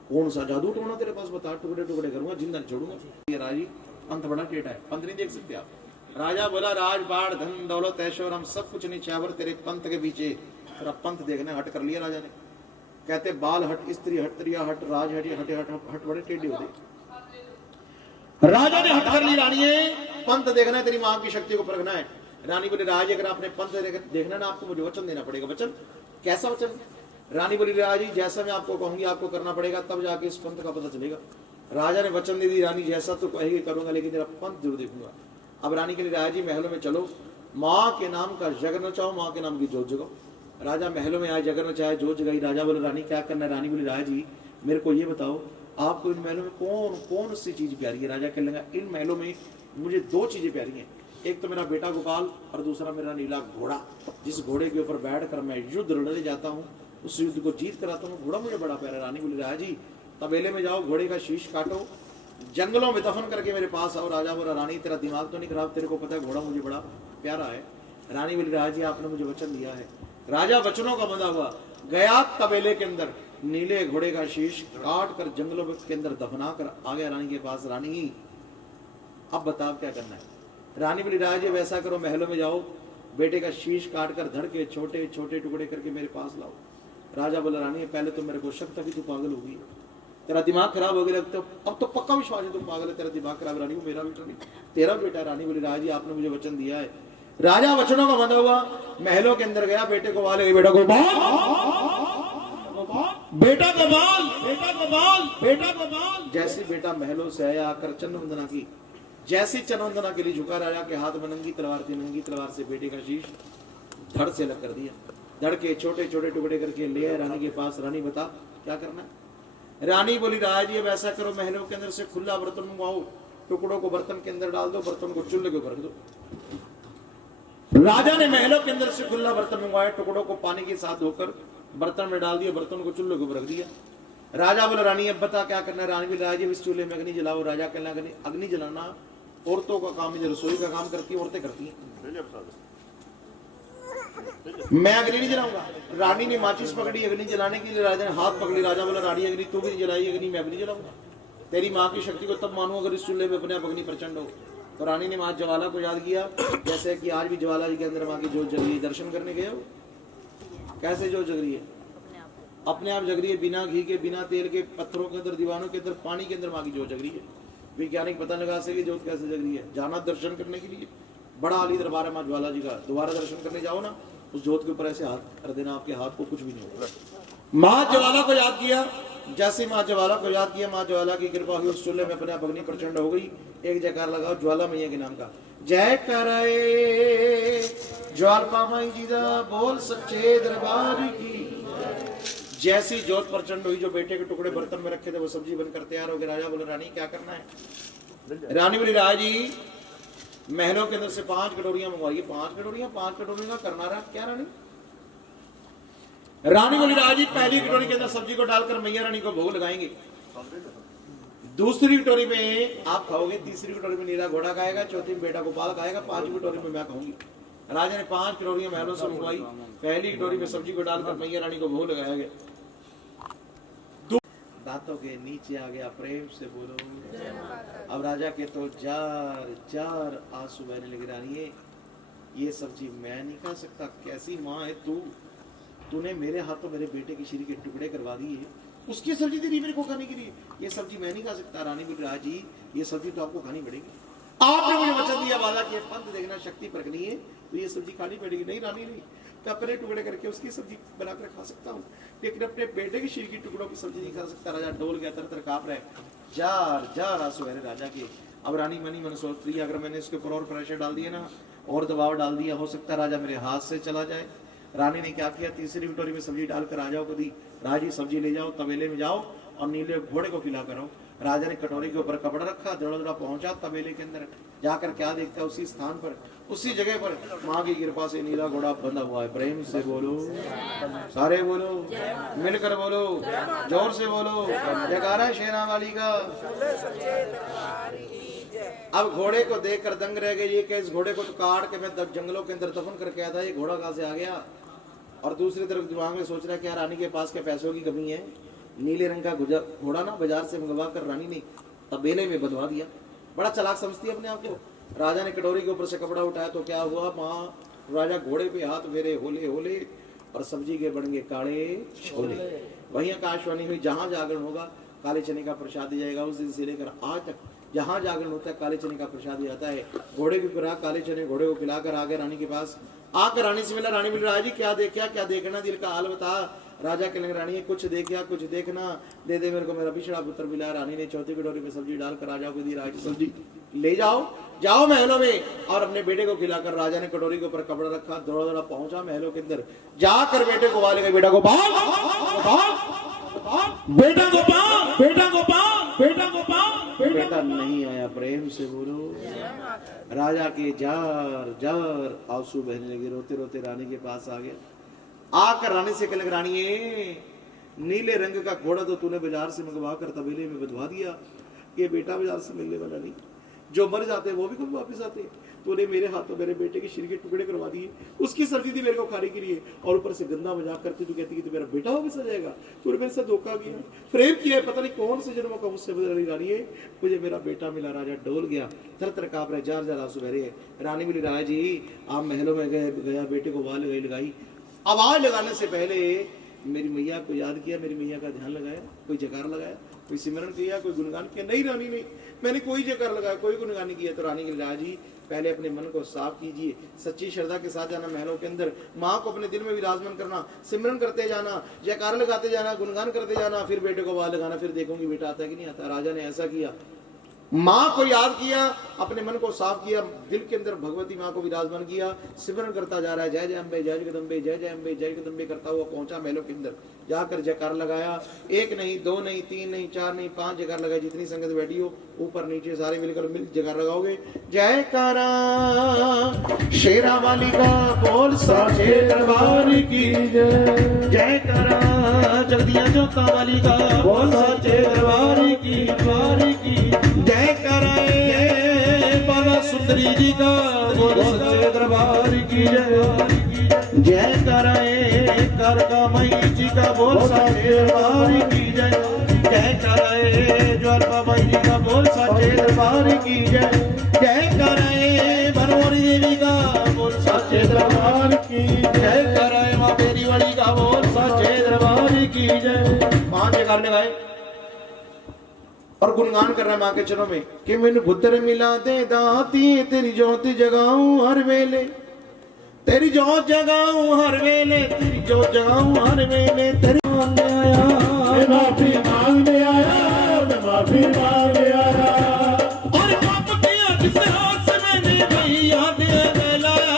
कौन सा जादू टोना तेरे पास बता, टुकड़े टुकड़े करूंगा, जिंदा छोड़ूंगा। ये राजी पंथ बड़ा टेटा है, पंथ नहीं देख सकते आप। राजा बोला राजपाट धन दौलत ऐश्वर्य हम सब कुछ नहीं चावर तेरे पंथ के पीछे। तेरा पंथ देखने हट कर लिया राजा ने। कहते बाल हट, स्त्री हट, त्रिया हट, राज हट, हटे हट बड़े टेढ़े होते। राजा ने हट कर ली। रानी है पंथ देखना है, तेरी मां की शक्ति को परखना है। रानी बोली राज अगर आपने पंथ देखना ना, आपको मुझे वचन देना पड़ेगा। वचन? कैसा वचन? रानी बोली राजी जैसा मैं आपको कहूंगी आपको करना पड़ेगा, तब जाके इस पंथ का पता चलेगा। राजा ने वचन दे दी, रानी जैसा तो कहेगी करूंगा, लेकिन तेरा पंथ जरूर देखूंगा। अब रानी के लिए राजा जी महलों में चलो, माँ के नाम का जगर नचाओ, माँ के नाम की जोत जगाओ। राजा महलों में आए, जगर नचाए, जोत जगाई। राजा बोले रानी क्या करना है? रानी बोली राजा जी मेरे को ये बताओ, आपको इन महलों में कौन कौन सी चीज प्यारी है? राजा कहने लगा इन महलों में मुझे 2 चीजें प्यारी हैं, एक तो मेरा बेटा गोपाल और दूसरा मेरा नीला घोड़ा। जिस घोड़े के ऊपर बैठकर मैं युद्ध लड़ने जाता हूँ, उस युद्ध को जीत कर आता हूँ, घोड़ा मुझे बड़ा प्यारा है। रानी बोली राजा जी तबेले में जाओ, घोड़े का शीश काटो, जंगलों में दफन करके मेरे पास आओ। राजा बोला रानी तेरा दिमाग तो नहीं खराब, तेरे को पता है घोड़ा मुझे बड़ा प्यारा है। रानी बोली राजा जी आपने मुझे वचन दिया है। राजा वचनों का बंधा हुआ गया तबेले के अंदर, नीले घोड़े का शीश काट कर जंगलों के अंदर दफना कर आ गया रानी के पास। रानी अब बताओ क्या करना है? रानी बोली राजा जी वैसा करो, महलों में जाओ, बेटे का शीश काट कर धड़ के छोटे छोटे टुकड़े करके मेरे पास लाओ। राजा बोला रानी पहले तो मेरे को शक था कि तू पागल होगी, तेरा दिमाग खराब हो गया, अब तो पक्का विश्वास है तुम पागल है, तेरा दिमाग खराब। रानी को मेरा बेटा नहीं तेरा बेटा। रानी बोली राजा जी आपने मुझे वचन दिया है। राजा वचनों का बंधा हुआ महलों के अंदर गया, बेटे को वाले बेटा को बाल, बेटा को बाल, बेटा को बाल, बेटा को बाल। जैसे बेटा महलों से आया, आकर चरण वंदना की, जैसी चरण वंदना के लिए झुका, राजा के हाथ में नंगी तलवार थी, नंगी तलवार से बेटे का शीश धड़ से अलग कर दिया, धड़ के छोटे छोटे टुकड़े करके ले आए रानी के पास। रानी बता क्या करना है? रानी बोली राजा जी वैसा करो, महलों के अंदर से खुला बर्तन मंगवाओ, टुकड़ों को बर्तन के अंदर डाल दो, बर्तन को चूल्हे के ऊपर रख दो। राजा ने महलों के अंदर से खुला बर्तन मंगवाया, टुकड़ों को पानी के साथ धोकर बर्तन में डाल दिया, बर्तन को चूल्हे के ऊपर रख दिया। राजा बोला रानी अब बता क्या करना है? रानी बोली राजा जी इस चूल्हे में अग्नि जलाओ। राजा कहना अग्नि जलाना औरतों का काम है, रसोई का काम करती है औरतें करती हैं, मैं अग्नि नहीं जलाऊंगा। रानी ने माचिस पकड़ी अग्नि जलाने के लिए, राजा ने हाथ पकड़ी। राजा बोला रानी अग्नि तू भी जलाई, अग्नि मैं भी नहीं जलाऊंगा, तेरी माँ की शक्ति को तब मानूं अगर इस चूल्हे में अपने आप अग्नि प्रचंड हो। तो रानी ने माँ ज्वाला को याद किया, जैसे कि आज भी ज्वाला जी के अंदर माँ की जोत जग रही है। दर्शन करने गए हो, कैसे जोत जग रही है? अपने आप जग रही है, बिना घी के, बिना तेल के, पत्थरों के अंदर, दीवानों के अंदर, पानी के अंदर माँ की जोत जग रही है। वैज्ञानिक पता लगा सके जोत कैसे जग रही है। जाना दर्शन करने के लिए, बड़ा आली दरबार है माँ ज्वाला जी का, दोबारा दर्शन करने जाओ ना, उस जोत के ऊपर ऐसे हाथ कर देना, आपके हाथ को कुछ भी नहीं होगा। माँ ज्वाला को याद किया, जैसे माँ ज्वाला को याद किया, माँ ज्वाला की कृपा हुई, उस चूल्हे में अपने आप अग्नि प्रचंड हो गई। एक जयकार लगाओ ज्वाला मैया के नाम का, जय करे ज्वाला माई जी दा बोल सच्चे दरबार की। जैसी जोत प्रचंड हुई, जो बेटे के टुकड़े बर्तन में रखे थे वो सब्जी बनकर तैयार हो गए। राजा बोले रानी क्या करना है? रानी बोली राजा जी महलों के अंदर से 5 कटोरियां मंगवाइए। 5 कटोरियां करना रहा क्या रानी? रानी बोली राजा जी पहली कटोरी के अंदर सब्जी को डालकर मैया रानी को भोग लगाएंगे, दूसरी कटोरी में आप खाओगे, तीसरी कटोरी में नीला घोड़ा खाएगा, चौथी में बेटा गोपाल खाएगा, 5वीं कटोरी में मैं खाऊंगी। राजा ने 5 कटोरियां महलों से मंगवाई, पहली कटोरी में सब्जी को डालकर मैया रानी को भोग लगाया गया। दांतों के नीचे आ गया, प्रेम से बोलो। अब राजा के तो जार जार आंसू बहने लगे। रानी ये सब्जी मैं नहीं खा सकता, कैसी माँ है तू, तूने मेरे हाथों मेरे बेटे की शरीर के टुकड़े करवा दिए, उसकी सब्जी दे दी मेरे को खाने के लिए, ये सब्जी मैं नहीं खा सकता। रानी बोली राज जी ये सब्जी तो आपको खानी पड़ेगी, आपने मुझे वचन दिया, वादा किया, पंथ देखना शक्ति परखनी है तो ये सब्जी खानी पड़ेगी। नहीं रानी नहीं, मैं अपने टुकड़े करके उसकी सब्जी बनाकर खा सकता हूँ, लेकिन अपने बेटे की शरीर की टुकड़ों की सब्जी नहीं खा सकता। राजा डोल गया, तर कांप रहे, जार जार आंसू बह रहे राजा के। अब रानी मनी मन सोच रही है अगर मैंने इसके ऊपर और प्रेशर डाल दिया ना, और दबाव डाल दिया, हो सकता है राजा मेरे हाथ से चला जाए। रानी ने क्या किया, तीसरी कटोरी में सब्जी डालकर राजा को दी। राजी सब्जी ले जाओ, तबेले में जाओ और नीले घोड़े को खिला करो। राजा ने कटोरी के ऊपर कपड़ा रखा, दौड़ा पहुंचा तबेले के अंदर, जाकर क्या देखता है, उसी स्थान पर, उसी जगह पर माँ की कृपा से नीला घोड़ा बंधा हुआ है। प्रेम से बोलो, सारे बोलो, मिलकर बोलो, जोर से बोलो, जयकारा है शेरा वाली का। अब घोड़े को देखकर दंग रह गए, ये इस घोड़े को तो काट के मैं जंगलों के अंदर दफन करके आया था, ये घोड़ा कहां से आ गया? और दूसरी तरफ दिमाग में सोच रहा है क्या रानी के पास के पैसों की कमी है? नीले रंग का घोड़ा ना बाजार से मंगवा कर रानी ने तबेले में बंधवा दिया। बड़ा चालाक समझती है अपने आप को। राजा ने कटोरी के ऊपर से कपड़ा उठाया तो क्या हुआ, माँ राजा घोड़े पे हाथ फेरे, होले होले, और सब्जी के बन गए काले छोले। वही आकाशवाणी हुई, जहां जागरण होगा काले चने का प्रसाद दिया जाएगा। उस दिन से लेकर आज तक जहां जागरण होता है काले चने का प्रसाद दिया जाता है। घोड़े की खुराक काले चने, घोड़े को खिलाकर आ गए रानी के पास। आकर रानी से मिला, रानी बोली राजा जी क्या देखा, क्या देखना, दिल का हाल बता। राजा के लगे रानी कुछ देखा, कुछ देखना, दे दे मेरे को मेरा बिछड़ा पुत्र मिला। रानी ने चौथी कटोरी में सब्जी डालकर राजा को दी। राजा की सब्जी ले जाओ, जाओ महलों में और अपने बेटे को खिलाकर। राजा ने कटोरी के ऊपर कपड़ा रखा, दौड़ा दौड़ा पहुंचा महलों के अंदर, जाकर बेटे को वाले गए, बेटा गोपाल, बेटा गोपाल, बेटा गोपाल, बेटा गोपाल, बेटा नहीं आया। प्रेम से बोलो। राजा के जार जार आंसू बहने लगे, रोते रोते रानी के पास आ गया। आकर रानी से कहने लगे रानी नीले रंग का घोड़ा तो तूने बाजार से मंगवा कर तबेले में बंधवा दिया, ये बेटा बाजार से मिलने वाला नहीं, जो मर जाते हैं वो भी कभी वापस आते हैं। तूने मेरे हाथों मेरे बेटे के शरीर के टुकड़े करवा दिए, उसकी सब्जी थी मेरे को खाने के लिए, और ऊपर से गंदा मजाक करती तू कहती कि तू मेरा बेटा वापस आ जाएगा। तूने मेरे साथ धोखा किया, प्रेम किया, पता नहीं कौन से जन्मों का मुझसे बदल रही रानी है, मुझे मेरा बेटा मिला। राजा डोल गया, थर थर कांप रहे, जार जार आंसू बह रहे। रानी बोली राजा जी आप महलों में गया, बेटे को वाल लगाई, आवाज लगाने से पहले मेरी मैया को याद किया, मेरी मैया का ध्यान लगाया, कोई जयकार लगाया, कोई सिमरन किया, कोई गुणगान किया? नहीं रानी नहीं, मैंने कोई जयकार लगाया, कोई गुणगान नहीं किया। तो रानी के राजा जी पहले अपने मन को साफ कीजिए, सच्ची श्रद्धा के साथ जाना महलों के अंदर, माँ को अपने दिल में विराजमान करना, सिमरन करते जाना, जयकार लगाते जाना, गुणगान करते जाना, फिर बेटे को वाल लगाना, फिर देखूंगी बेटा आता है कि नहीं आता। राजा ने ऐसा किया, माँ को याद किया, अपने मन को साफ किया, दिल के अंदर भगवती माँ को विराजमान किया, सिमरन करता जा रहा है, जय जय अम्बे, जय जगदम्बे, जय जय अम्बे, जय जगदम्बे करता हुआ पहुंचा महलों के अंदर। जाकर जयकार लगाया, 1 नहीं 2 नहीं 3 नहीं 4 नहीं 5 जयकार लगाए, जितनी संगत बैठी हो ऊपर नीचे सारे मिलकर जयकार लगाओगे। जयकारा शेरा वाली का बोल साचे दरबार की जय, जयकारा जगदिया जोता वाली का बोल साचे दरबार की, जय कराए बाबा सुंदरी जी का बोल सच्चे दरबार की जय, जय कराए करका मई जी का बोल सच्चे दरबार की जय, जय कराए ज्वाला मई जी का बोल सच्चे दरबार की जय, जय कराए बनवारी देवी का बोल सच्चे दरबार की जय, कराए माँ बेरी वाली का बोल सच्चे दरबार की जय। 5 जयकार लगाए और गुणगान कर रहा है माँ के चरणों में कि मैनू पुत्र मिला दे दाती, तेरी ज्योति जगाऊं हर वेले, तेरी जोत जगाऊं हर वेले, तेरी जोत जगाऊं हर वेले, तेरी मांगने आया, मैं माफी मांगने आया, मैं माफी मांगने आया। और पाप किया जिस हाथ से मैंने भैया दे लाया,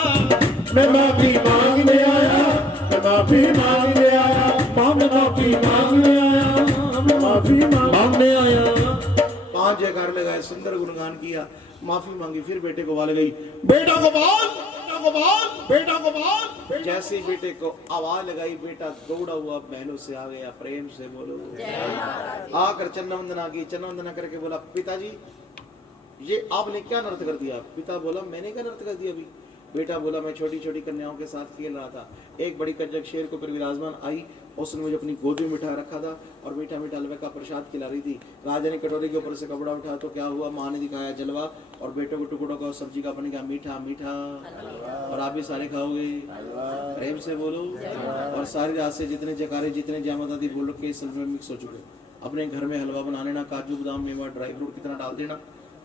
मैं माफी मांगने आया, मैं माफी मांगने आया, मैं माफी मांगने आया, मैं माफी मांगने आया। 5 जयकार लगाए, सुंदर गुणगान किया, माफी मांगी, फिर बेटे को आवाज लगाई, बेटा गोपाल, बेटा गोपाल, बेटा गोपाल। जैसे ही बेटे को आवाज लगाई, बेटा दौड़ा हुआ बहनों से आ गया, प्रेम से बोलो। आकर चरण वंदना की, चरण वंदना करके बोला, पिताजी ये आपने क्या नृत्य कर दिया? पिता बोला, मैंने क्या नृत्य कर दिया अभी? बेटा बोला, मैं छोटी छोटी कन्याओं के साथ खेल रहा था, एक बड़ी कंजक शेर को पर विराजमान आई, उसने मुझे अपनी गोद में बिठा रखा था और मीठा मीठा हलवे का प्रसाद खिला रही थी। राजा ने कटोरे के ऊपर से कपड़ा उठाया तो क्या हुआ, माँ ने दिखाया जलवा और बेटे को टुकड़ों का सब्जी का बन गया मीठा मीठा, और आप भी सारे खाओगे, प्रेम से बोलो। और सारी रात से जितने जयकारे, जितने जयमाता दी बोल के इस हलवे में मिक्स हो चुके। अपने घर में हलवा बना लेना, काजू बादाम मेवा ड्राई फ्रूट कितना डाल देना,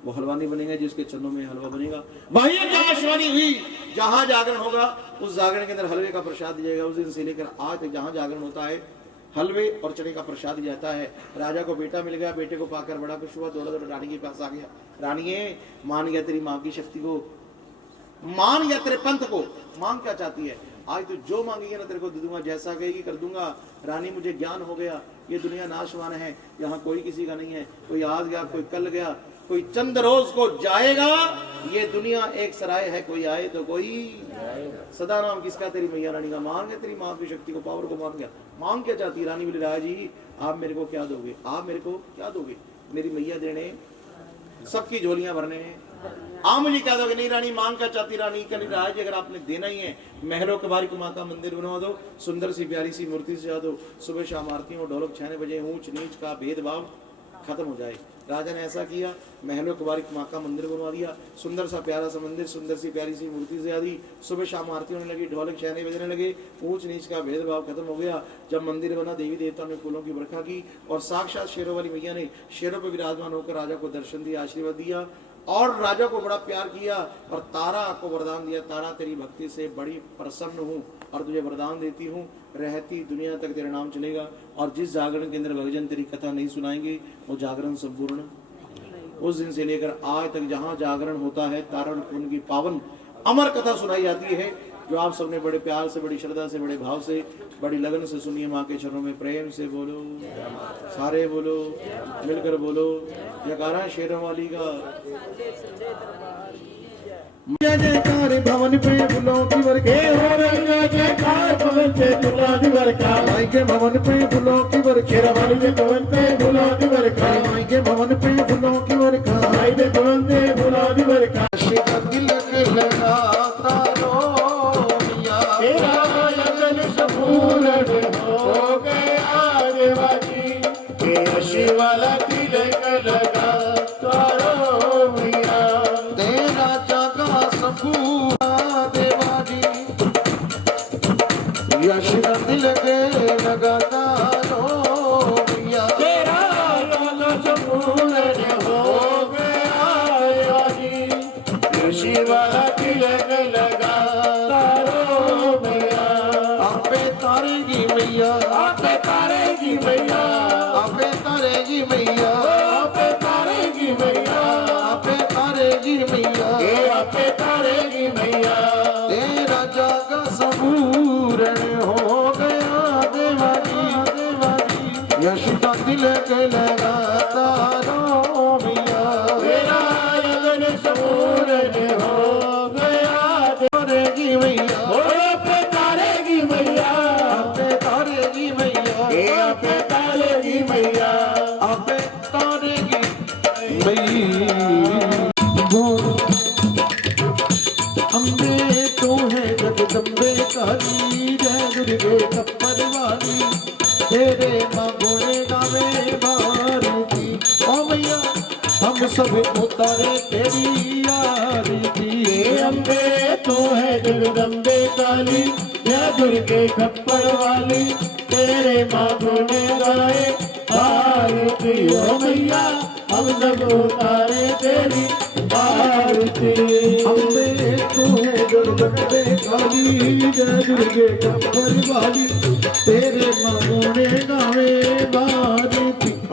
वो हलवा नहीं बनेगा जिसके चरणों में हलवा बनेगा। वही आकाशवाणी हुई, जहां जागरण होगा उस जागरण के अंदर हलवे का प्रसाद दिया जाएगा। उस दिन से लेकर आज तक जहां जागरण होता है हलवे और चने का प्रसाद दिया जाता है। राजा को बेटा मिल गया, बेटे को पाकर बड़ा खुश हुआ, दौड़ा दौड़ा रानी के पास आ गया। रानी मान गया तेरी माँ की शक्ति को, मान गया तेरे पंथ को, मांग क्या चाहती है? आज तू जो मांगेगी ना तेरे को दे दूंगा, जैसा कहेगी कर दूंगा। रानी मुझे ज्ञान हो गया, ये दुनिया नाशवान है, यहाँ कोई किसी का नहीं है, कोई आज गया कोई कल गया, कोई चंद रोज को जाएगा, ये दुनिया एक सराय है, कोई आए तो कोई सदा नाम किसका? तेरी मैया रानी का। मांग है तेरी माँ की शक्ति को, पावर को मांग गया। मांग क्या चाहती है? रानी बोली, राजा जी आप मेरे को क्या दोगे? आप मेरे को क्या दोगे? मेरी मैया देने, सबकी झोलियां भरने, आप मुझे क्या दोगे? नहीं रानी मांग क्या चाहती? रानी कह रही, राजा जी अगर आपने देना ही है, महलों के बाहर माँ का मंदिर बनवा दो, सुंदर सी प्यारी सी मूर्ति सजा दो, सुबह शाम आरतियों ढोलक 6 बजे, ऊंच नीच का भेदभाव खत्म हो जाए। राजा ने ऐसा किया, महलों के बाहर माँ का मंदिर बनवा दिया, सुंदर सा प्यारा सा मंदिर, सुंदर सी प्यारी सी मूर्ति सजा दी, सुबह शाम आरती होने लगी, ढोलक 6 बजने लगे, ऊंच नीच का भेदभाव खत्म हो गया। जब मंदिर बना, देवी देवताओं ने फूलों की बरखा की और साक्षात शेरों वाली मैया ने शेरों पर विराजमान होकर राजा को दर्शन दिया, आशीर्वाद दिया और राजा को बड़ा प्यार किया और तारा को वरदान दिया, तारा तेरी भक्ति से बड़ी प्रसन्न हूँ और तुझे वरदान देती हूँ, रहती दुनिया तक तेरा नाम चलेगा और जिस जागरण के अंदर भगजन तेरी कथा नहीं सुनाएंगे वो जागरण संपूर्ण। उस दिन से लेकर आज तक जहाँ जागरण होता है, तारण कुंड की पावन अमर कथा सुनाई जाती है, जो आप सबने बड़े प्यार से, बड़ी श्रद्धा से, बड़े भाव से, बड़ी लगन से सुनिए। माँ के चरणों में प्रेम से बोलो, सारे बोलो, मिलकर बोलो जयकारा शेरों वाली का। जयकार भवन पे फूलों की बरखा, जयकार भवन पे फूलों की बरखा, माई के भवन पे फूलों की बरखा, माई के भवन पे फूलों की बरखा, माई के भवन पे फूलों की बरखा, माई के भवन पे फूलों की बरखा। दिल के लगाता रो मिया, तेरा लगन संपूर्ण हो गया देवाजी, तेरा शिवाला तिलक लगाता रो मिया, तेरा जगा संपूर्ण देवाजी, यश दिल के लगाता रो मिया, तेरा लगन संपूर्ण हो गया देवाजी, शिवाला तिलक लगाता रो मिया। आपे तारेगी मैया, आपे तारेगी मैया, आपे तारेगी मैया, आपे तारेगी मैया, आपे तारेगी मैया, आपे तारेगी मैया, तेरा जागा संपूर्ण हो गया देवाजी, देवाजी, यश का तिलक लगाता रो मिया, तेरा लगन संपूर्ण हो गया तारेगी मैया, आपे तारेगी मैया, आपे तारेगी मैया, आपे तारेगी मैया, आपे तारेगी मैया। अम्बे तू है जगदम्बे काली, जय दुर्गे कप्पर वाली, तेरे माँ गुणे गावे भारती, ओ मैया हम सब उतारे तेरी आरती। अम्बे तू है जगदम्बे काली, जय दुर्गे खप्पर वाली, तेरे माँ गुणे गाए भारती, ओ मैया हम सब उतारे तेरी आरती। अम्बे तू है जगदम्बे काली, जय दुर्गे कब्बर वाली तेरे मंगोने गावे बारी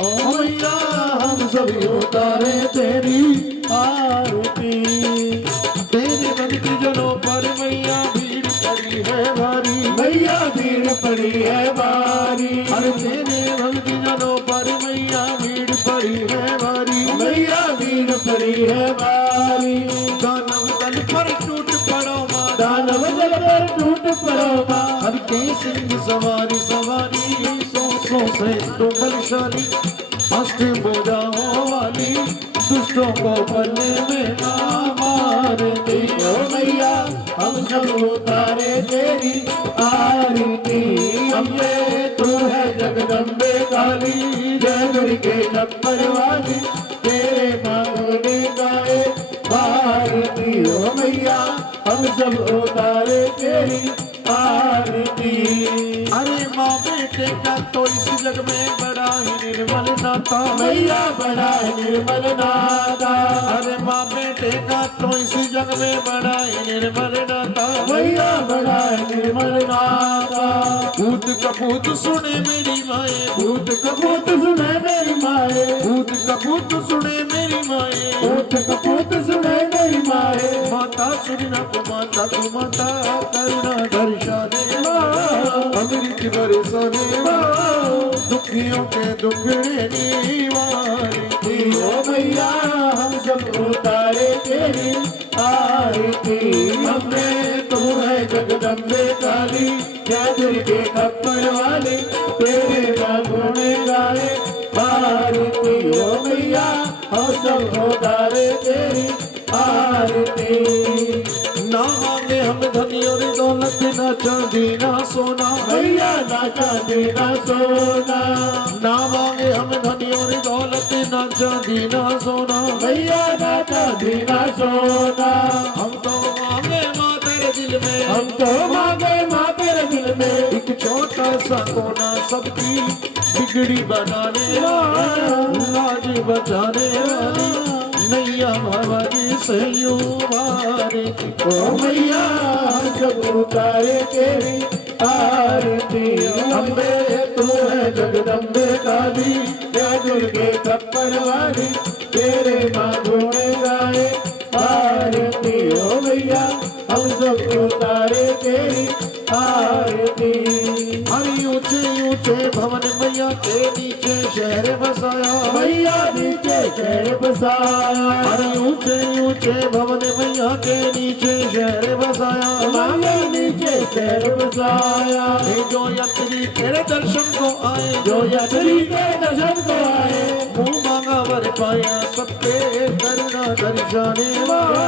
ओ मैया हम सभी उतारे तेरी आरती तेरे भक्त जनों पर मैया भीड़ पड़ी है भारी मैया भीड़ पड़ी है भारी अरे तेरे भक्त जनों पर मैया भीड़ पड़ी है भारी मैया भीड़ पड़ी है भारी दानव दल पर टूट पड़ो माँ दानव दल पर टूट पड़ो माँ हर के सिंह सवारी सवारी सौ से तो बलशाली अष्ट भुजाओं वाली दुष्टों को पल्ले में ना मार दे ओ मैया हम सब उतारे तेरी आरती अम्बे तू है जगदम्बे काली जय दुर्गे कब्बर वाली तेरे मांगने गाए भारती ओ मैया हम सब उतारे तेरी आरती अरे माँ बेटे का तो इस जग में बड़ा ही निर्मल नाता मैया बड़ा निर्मल नाता अरे माँ बेटे का तो इस जग में बड़ा ही निर्मल नाता मैया बड़ा निर्मल नाता भूत कपूत सुने मेरी माए भूत कपूत सुने मेरी माए भूत कपूत सुने मेरी माए भूत कपूत सुने मेरी माए माता सुनना को माता को माता करुणा दर्शाने अमृत बरसाने दुखियों के दुखड़े निवारती ओ मैया हम सब उतारे तेरी आरती अम्बे तू है जगदम्बे काली जय दुर्गे कब्बर वाली तेरे गुण गाए भारती ओ मैया हम सब उतारे तेरी आरती ना मांगे हम धनी और दौलत ना चांदी ना सोना मैया ना चांदी ना सोना ना मांगे हम धनी और दौलत ना चांदी ना सोना मैया ना चांदी ना सोना हम तो मांगे माँ तेरे दिल में हम तो मांगे माँ तेरे दिल में एक छोटा सा कोना सबकी बिगड़ी बनाने वाली लाज बचाने वाली नैया भवानी से यूं मारे ओ मैया हम सब उतारे तेरी आरती अम्बे तू है जगदम्बे काली जय दुर्गे कब्बर वाली तेरे गुण गाए आरती ओ मैया हम सब उतारे तेरी आरती हरी ऊंचे ऊंचे भवन मैया के नीचे शहर बसाया मैया नीचे शहर बसाया हरी ऊंचे ऊंचे भवन मैया के नीचे शहर बसाया मैया नीचे शहर बसाया हे जो यात्री तेरे दर्शन को आए जो यात्री के दर्शन को आए मुँह मांगा वर पाया सबके करुणा दर्शाने वाला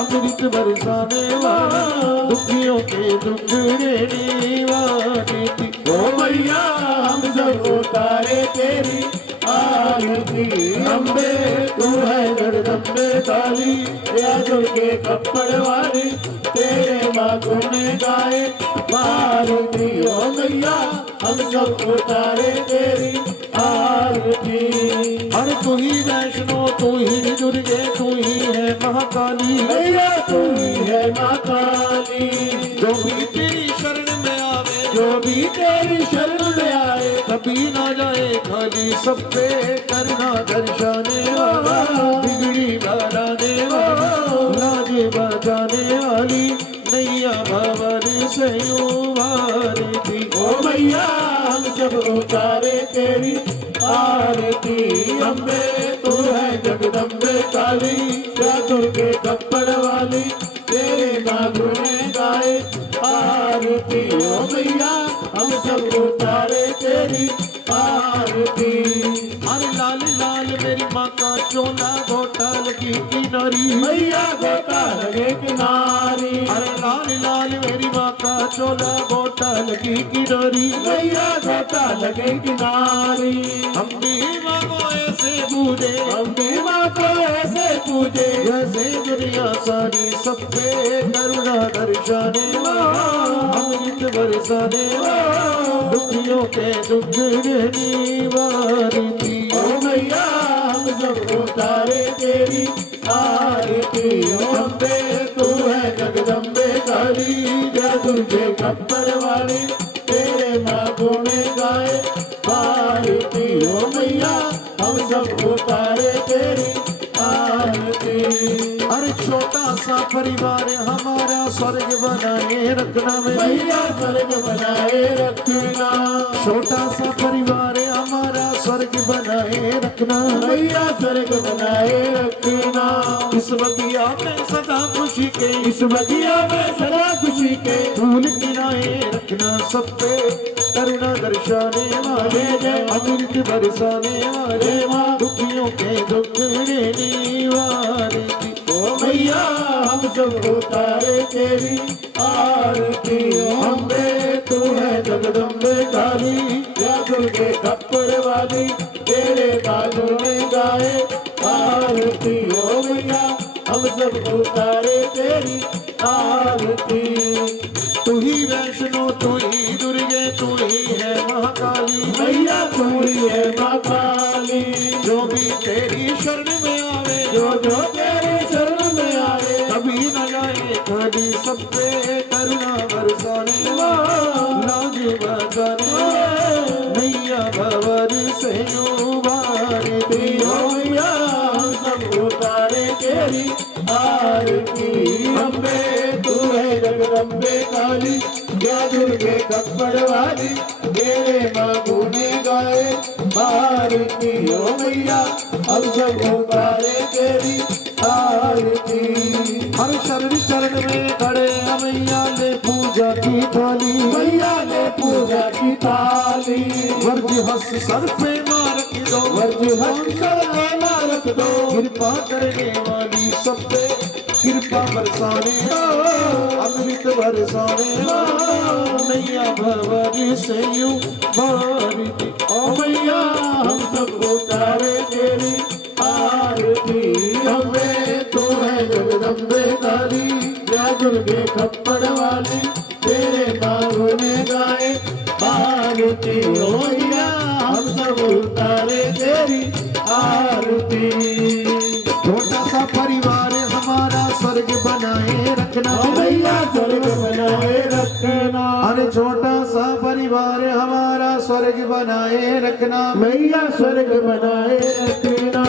अमृत बरसाने वाला दुखियों के दुखड़े निवारती ओ मैया हम सब उतारे तेरी आरती अम्बे तू है जगदम्बे काली जय दुर्गे कब्बर वाली तेरे गुण गाए भारती ओ मैया हम सब उतारे तेरी आरती अरे तू ही वैष्णो तू ही दुर्गे तू ही है महाकाली मैया तू ही है माँ काली जो भी तेरी शरण में आवे जो भी तेरी शरण में आए कभी ना जाए खाली सब पे करुणा दर्शाने वाला बिगड़ी बनाने वाला लाज बचाने वाली नैया भवन से उबारती ओ मैया हम सब उतारे तेरी आरती अम्बे तू है जगदम्बे काली जय दुर्गे कब्बर वाली तेरे गुण गाए आरती ओ मैया हम सब उतारे तेरी आरती अरे लाल लाल मेरी माँ का चोला घोटाल की किनारी मैया गोता लगे किनारी अरे लाल लाल मेरी माँ का चोला घोटाल की किनारी मैया गोता लगे किनारी हम भी मांगो ऐसे बूझे हम भी माँ को ऐसे पूजे जैसे दुनिया सारी सब पे करुणा दर्शाने वाला अमृत बरसाने वाला दुखियों के दुख निवारती ओ मैया हम सब उतारे तेरी आरती अम्बे तू है जगदम्बे काली जय दुर्गे छोटा सा परिवार हमारा स्वर्ग बनाए रखना मैया स्वर्ग बनाए रखना। छोटा सा परिवार हमारा स्वर्ग बनाए रखना मैया स्वर्ग बनाए रखना। इस बगिया में सदा खुशी के इस बगिया में सदा खुशी के फूल खिलाए रखना सब पे करुणा दर्शाने वाले अमृत बरसाने वाले दुखियों के दुख देने वाले ओ मैया हम सब उतारे तेरी आरती। अम्बे तू है जगदम्बे काली, या दुर्गे कपड़ वाली, तेरे बालों में गाए आरती। ओ मैया हम सब उतारे तेरी आरती। तू ही वैष्णो तू ही दुर्गे तू ही है महाकाली मैया तू ही है माँ काली। जो भी तेरी शरण में आवे जो जो तेरे शरण में आए कभी न जाए खाली सब पे करुणा बरसाने लाज बचाने नैया भवर से उबारती मैया हम सब उतारे तेरी आरती। अम्बे तू है जगदम्बे काली, या दुर्गे कपड़ वाली, तेरे मांगों ने गाए आरती। ओ मैया हम सब उतारे तेरी आरती। हर शरण चरण में खड़े मैया ने पूजा की थाली मैया ने पूजा की थाली। वर्ज हंस सर पे मार के दो वर्ज हंस सर में रख दो। कृपा करने वाली सब पे कृपा बरसाने अमृत बरसाने नैया भवर से यूं मारती ओ मैया हम सब उतारे तेरी आरती। अम्बे तू है जगदम्बे काली, या दुर्गे खप्पड़ वाली, तेरे बालों में गाए आरती। ओ मैया हम सब उतारे तेरी आरती। छोटा सा परिवार हमारा स्वर्ग बनाए रखना ओ मैया स्वर्ग बनाए रखना। अरे छोटा सा परिवार हमारा स्वर्ग बनाए रखना मैया स्वर्ग बनाए रखना।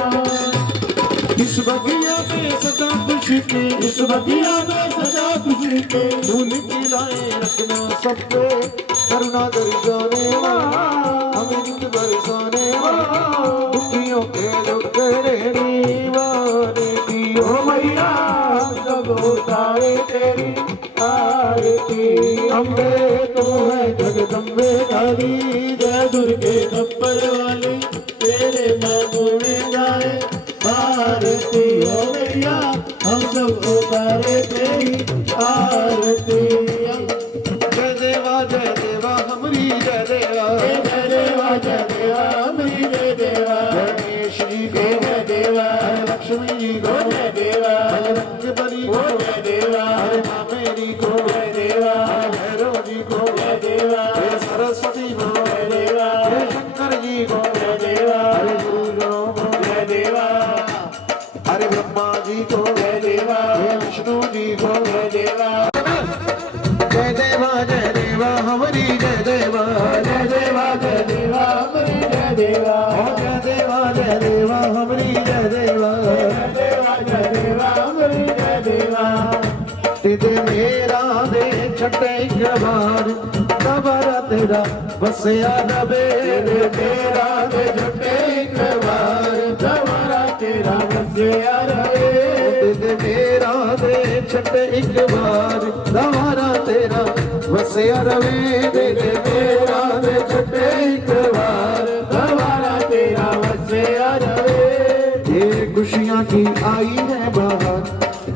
इस बगिया में सदा खुशी के इस बगिया में सदा खुशी के फूल खिलाए रखना सब पे करुणा दर्शाने अमृत बरसाने दुखियों के दुख देने वाले की ओ मैया हम सब उतारे तेरी आरती। अम्बे तो है जगदम्बे काली, जय दुर्गे कपड़ वाली, तेरे मांगों में गाए आरती। ओ मैया हम सब उतारे तेरी आरती। जय देवा हमारी जय देवा जय देवा जय देवा हमारी जय देवा। गणेश जी को जय देवा लक्ष्मी जी को जय देवा रंग बली ओ को जय देवा हरे मामेरी को जय देवा भैरव जी को जय देवा हे सरस्वती को जय देवा हे शंकर जी को जय देवा हरे गुरुजनों को जय देवा हरे ब्रह्मा जी को जय देवा हे विष्णु जी को जय देवा जय देवा हमारी जय देवा जय देवा जय देवा हमारी जय देवा जय देवा हमारी जय देवा जय देवा जय देवा हमारी जय देवा। तेरे मेरा दे छटे गवार कबारा तेरा बसिया नबे तेरा दे झुटे कवार, जवारा तेरा बसिया रहे। तेरे मेरा दे छटे एक बार दवारा तेरा बसिया रवे तेरे मेरा दे छटे एक बार जवारा तेरा बसिया रहे। ये खुशियाँ की आई है बाहर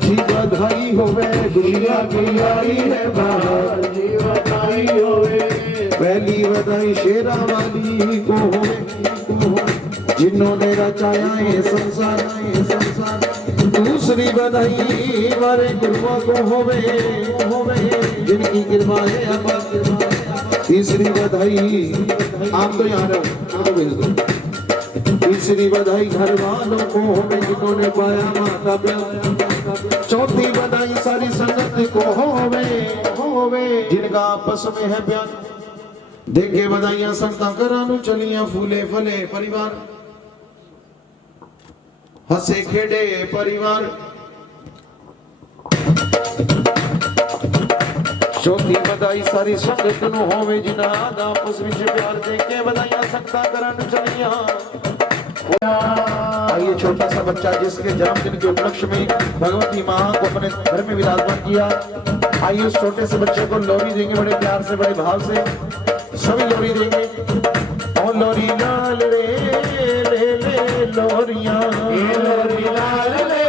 जी बधाई होवे दुनिया की आई है बाहर जीवनाई होवे। पहली बधाई शेरा वाली को होवे जिन्होंने रचाया ये संसार दूसरी बधाई हमारे गुरुओं को होवे जिनकी कृपा है अपार। तीसरी बधाई आप तो यहाँ रहो आप भेज दो। तीसरी बधाई घर वालों को होवे जिन्होंने पाया माँ का प्यार। चौथी बधाई सारी संगत को होवे जिनका आपस में है प्यार। देखे बधाइयां संगता करानू चलियां फूले फले परिवार हसे खेडे परिवार ਚੌਥੀ ਵਧਾਈ ਸਾਰੀ ਸੰਗਤ ਨੂੰ ਹੋਵੇ ਜਿਨ੍ਹਾਂ ਦਾ ਆਪਸ ਵਿੱਚ ਪਿਆਰ ਦੇ ਕੇ ਵਧਾਈਆਂ ਸੰਗਤਾਂ ਕਰਨ ਚਲੀਆਂ। आइए छोटा सा बच्चा जिसके जन्मदिन के उपलक्ष्य में भगवती माँ को अपने घर में विराजमान किया, आइए उस छोटे से बच्चे को लोरी देंगे बड़े प्यार से बड़े भाव से सभी लोरी देंगे। और लोरी लाल रे ले ले लोरिया, लोरी लाल ले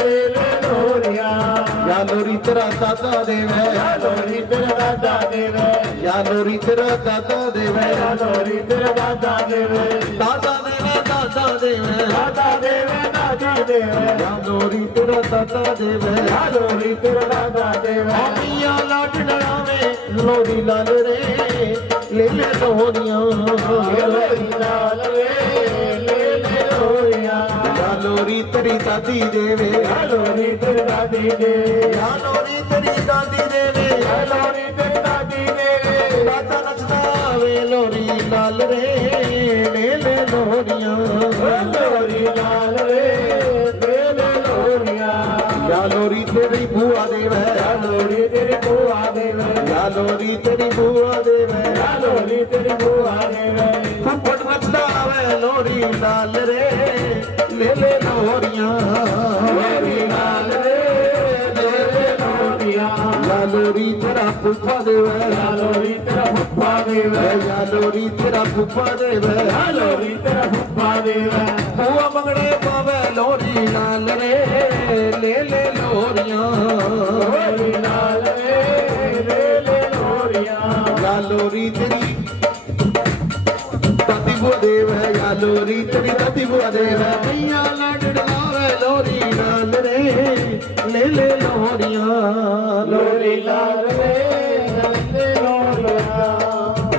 ले लोरिया, या लोरी तेरा दादा देवे, या लोरी तेरा दादा देवे, या लोरी तेरा दादा देवे, या लोरी तेरा दादा देवे, दादा देवे दादा देवे, दादा देवे दादा देवे, या लोरी तेरा दादा देवे, या लोरी तेरा दादा देवे। मिया लाड लड़ावे लोरी लाल रे ले ले लोरिया, लोरी लाल रे ले ले लोरिया, या लोरी तेरी दादी देवे, या लोरी तेरी दादी देवे, या लोरी तेरी दादी देवे, या लोरी तेरी दादी देवे। दादा नचदा वे लोरी लाल रे ले ले लोरिया, लोरी लाल रे ले ले लोरिया, या लोरी तेरी बुआ देवे, या लोरी तेरी बुआ देवे, या लोरी तेरी बुआ देवे, या लोरी तेरी बुआ देवे। फुफड़ नचदा वे लोरी लाल रे ले ले लोरिया, लोरी लाल रे ले ले लोरिया, या लोरी तेरा फुफा देवे, या लोरी तेरा फुफा देवे, या लोरी तेरा फुफा देवे, या लोरी तेरा फुफा देवे। बुआ मंगड़े पावे लोरी लाल रे ले ले लोरिया, लोरी लाल रे ले ले लोरिया, या लोरी तेरी दादी बुआ देवे, या लोरी तेरी दादी बुआ देवे। मैया लड़ावे लोरी लाल रे ले ले लोरिया, लोरी लाल रे ले ले लोरिया,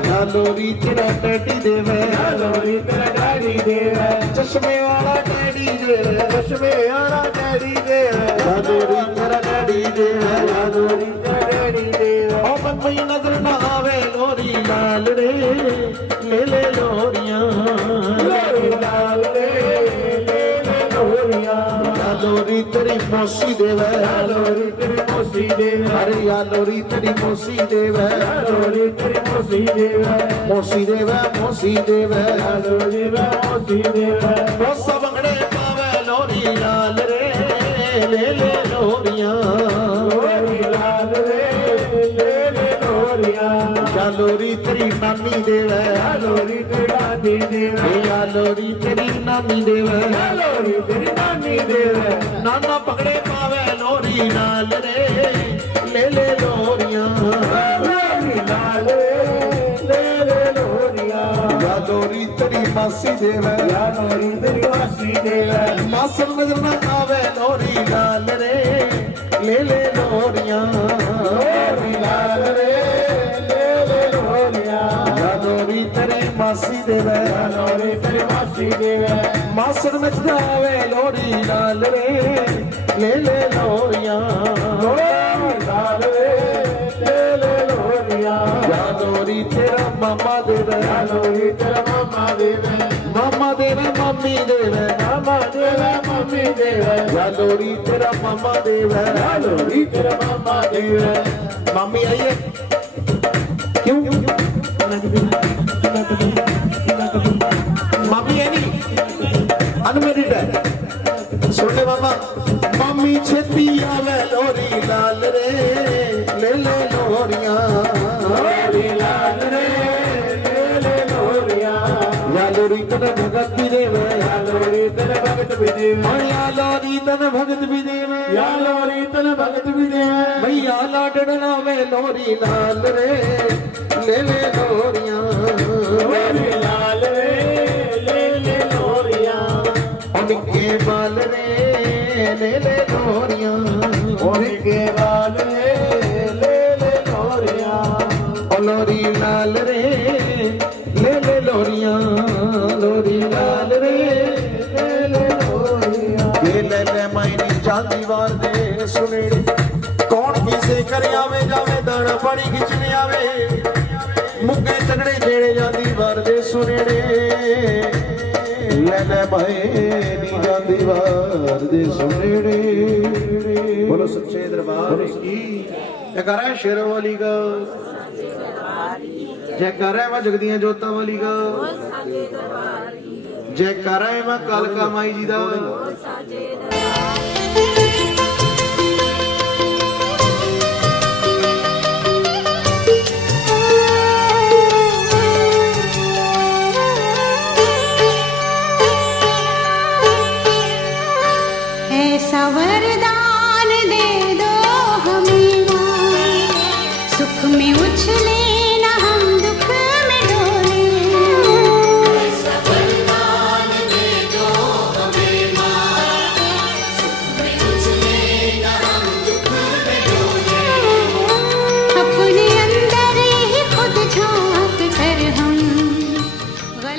या लोरी तेरा डैडी देवे, या लोरी तेरा डैडी देवे, चश्मे वाला डैडी देवे, चश्मे वाला डैडी देवे, या लोरी तेरा डैडी देवे, या लोरी तेरा डैडी देवे। ओ मन में नजर ना आवे लोरी लाल रे ले ले लोरिया, लोरी लाल रे ले ले लोरिया, या लोरी तेरी मौसी देवे, या लोरी तेरी मौसी देवे, अरे या लोरी तेरी मौसी देवे, या लोरी तेरी मौसी देवे, मौसी देवे मौसी देवे, या लोरी मौसी देवे। मौसा बंगड़े पावे लोरी लाल रे ले ले लोरिया, लोरी लाल रे ले ले लोरिया, या लोरी तेरी नानी देवे, या लोरी तेरी दादी देवे, या लोरी तेरी नानी देवे, या लोरी तेरी नानी देवे। नाना पकड़े पावे लोरी लाल रे ले ले लोरिया, लोरी लाल रे ले ले लोरिया, या लोरी तेरी मासी देवे, या लोरी तेरी मासी देवे। मासर नजर ना आवे लोरी लाल रे ले ले लोरिया, लोरी लाल रे ले ले लोरिया, या लोरी तेरी मासी देवे, या लोरी तेरी मासी देवे। मासर नचदा आवे लोरी लाल रे ले ले लोरिया, लोरी लाल रे ले ले लोरिया, या लोरी तेरा मामा देवे, या लोरी तेरा मामा देवे, मामा देवे मम्मी देवे, मामा देवे मम्मी देवे, या लोरी तेरा मामा देवे, या लोरी तेरा मामा देवे। मम्मी आइए क्यों मम्मी है नहीं अनमेरिड है। सुन ले मामा, मम्मी छेती आवे लोरी लाल रे ले ले लोरिया, लोरी लाल रे ले ले लोरिया, या लोरी तेरे भगत भी देवे, या लोरी तेरे भगत भी देवे, या लोरी तेरे भगत भी देवे, या लोरी तेरे भगत भी देवे। भैया लाडना में लोरी लाल रे ले ले लोरिया, लोरी लाल रे ले ले लोरिया, उनके बाल रे ले ले लोरिया, उनके बाल रे ले ले लोरिया, लोरी लाल रे ले ले लोरिया, लोरी लाल रे ले ले लोरिया। ये ले ले मायनी जाती वार दे सुने कौन किसे करे आवे जावे दड़ पड़ी खिंचने आवे, मुक्के चगड़े जेड़े जाती वार दे सुने ले ले मायनी जाती वार दे सुने। बोलो सच्चे दरबार की। जयकारा है शेरों वाली का, जयकारा है मां जगदियां जोतां वाली का, जयकारा है मां कालका माई जी दा,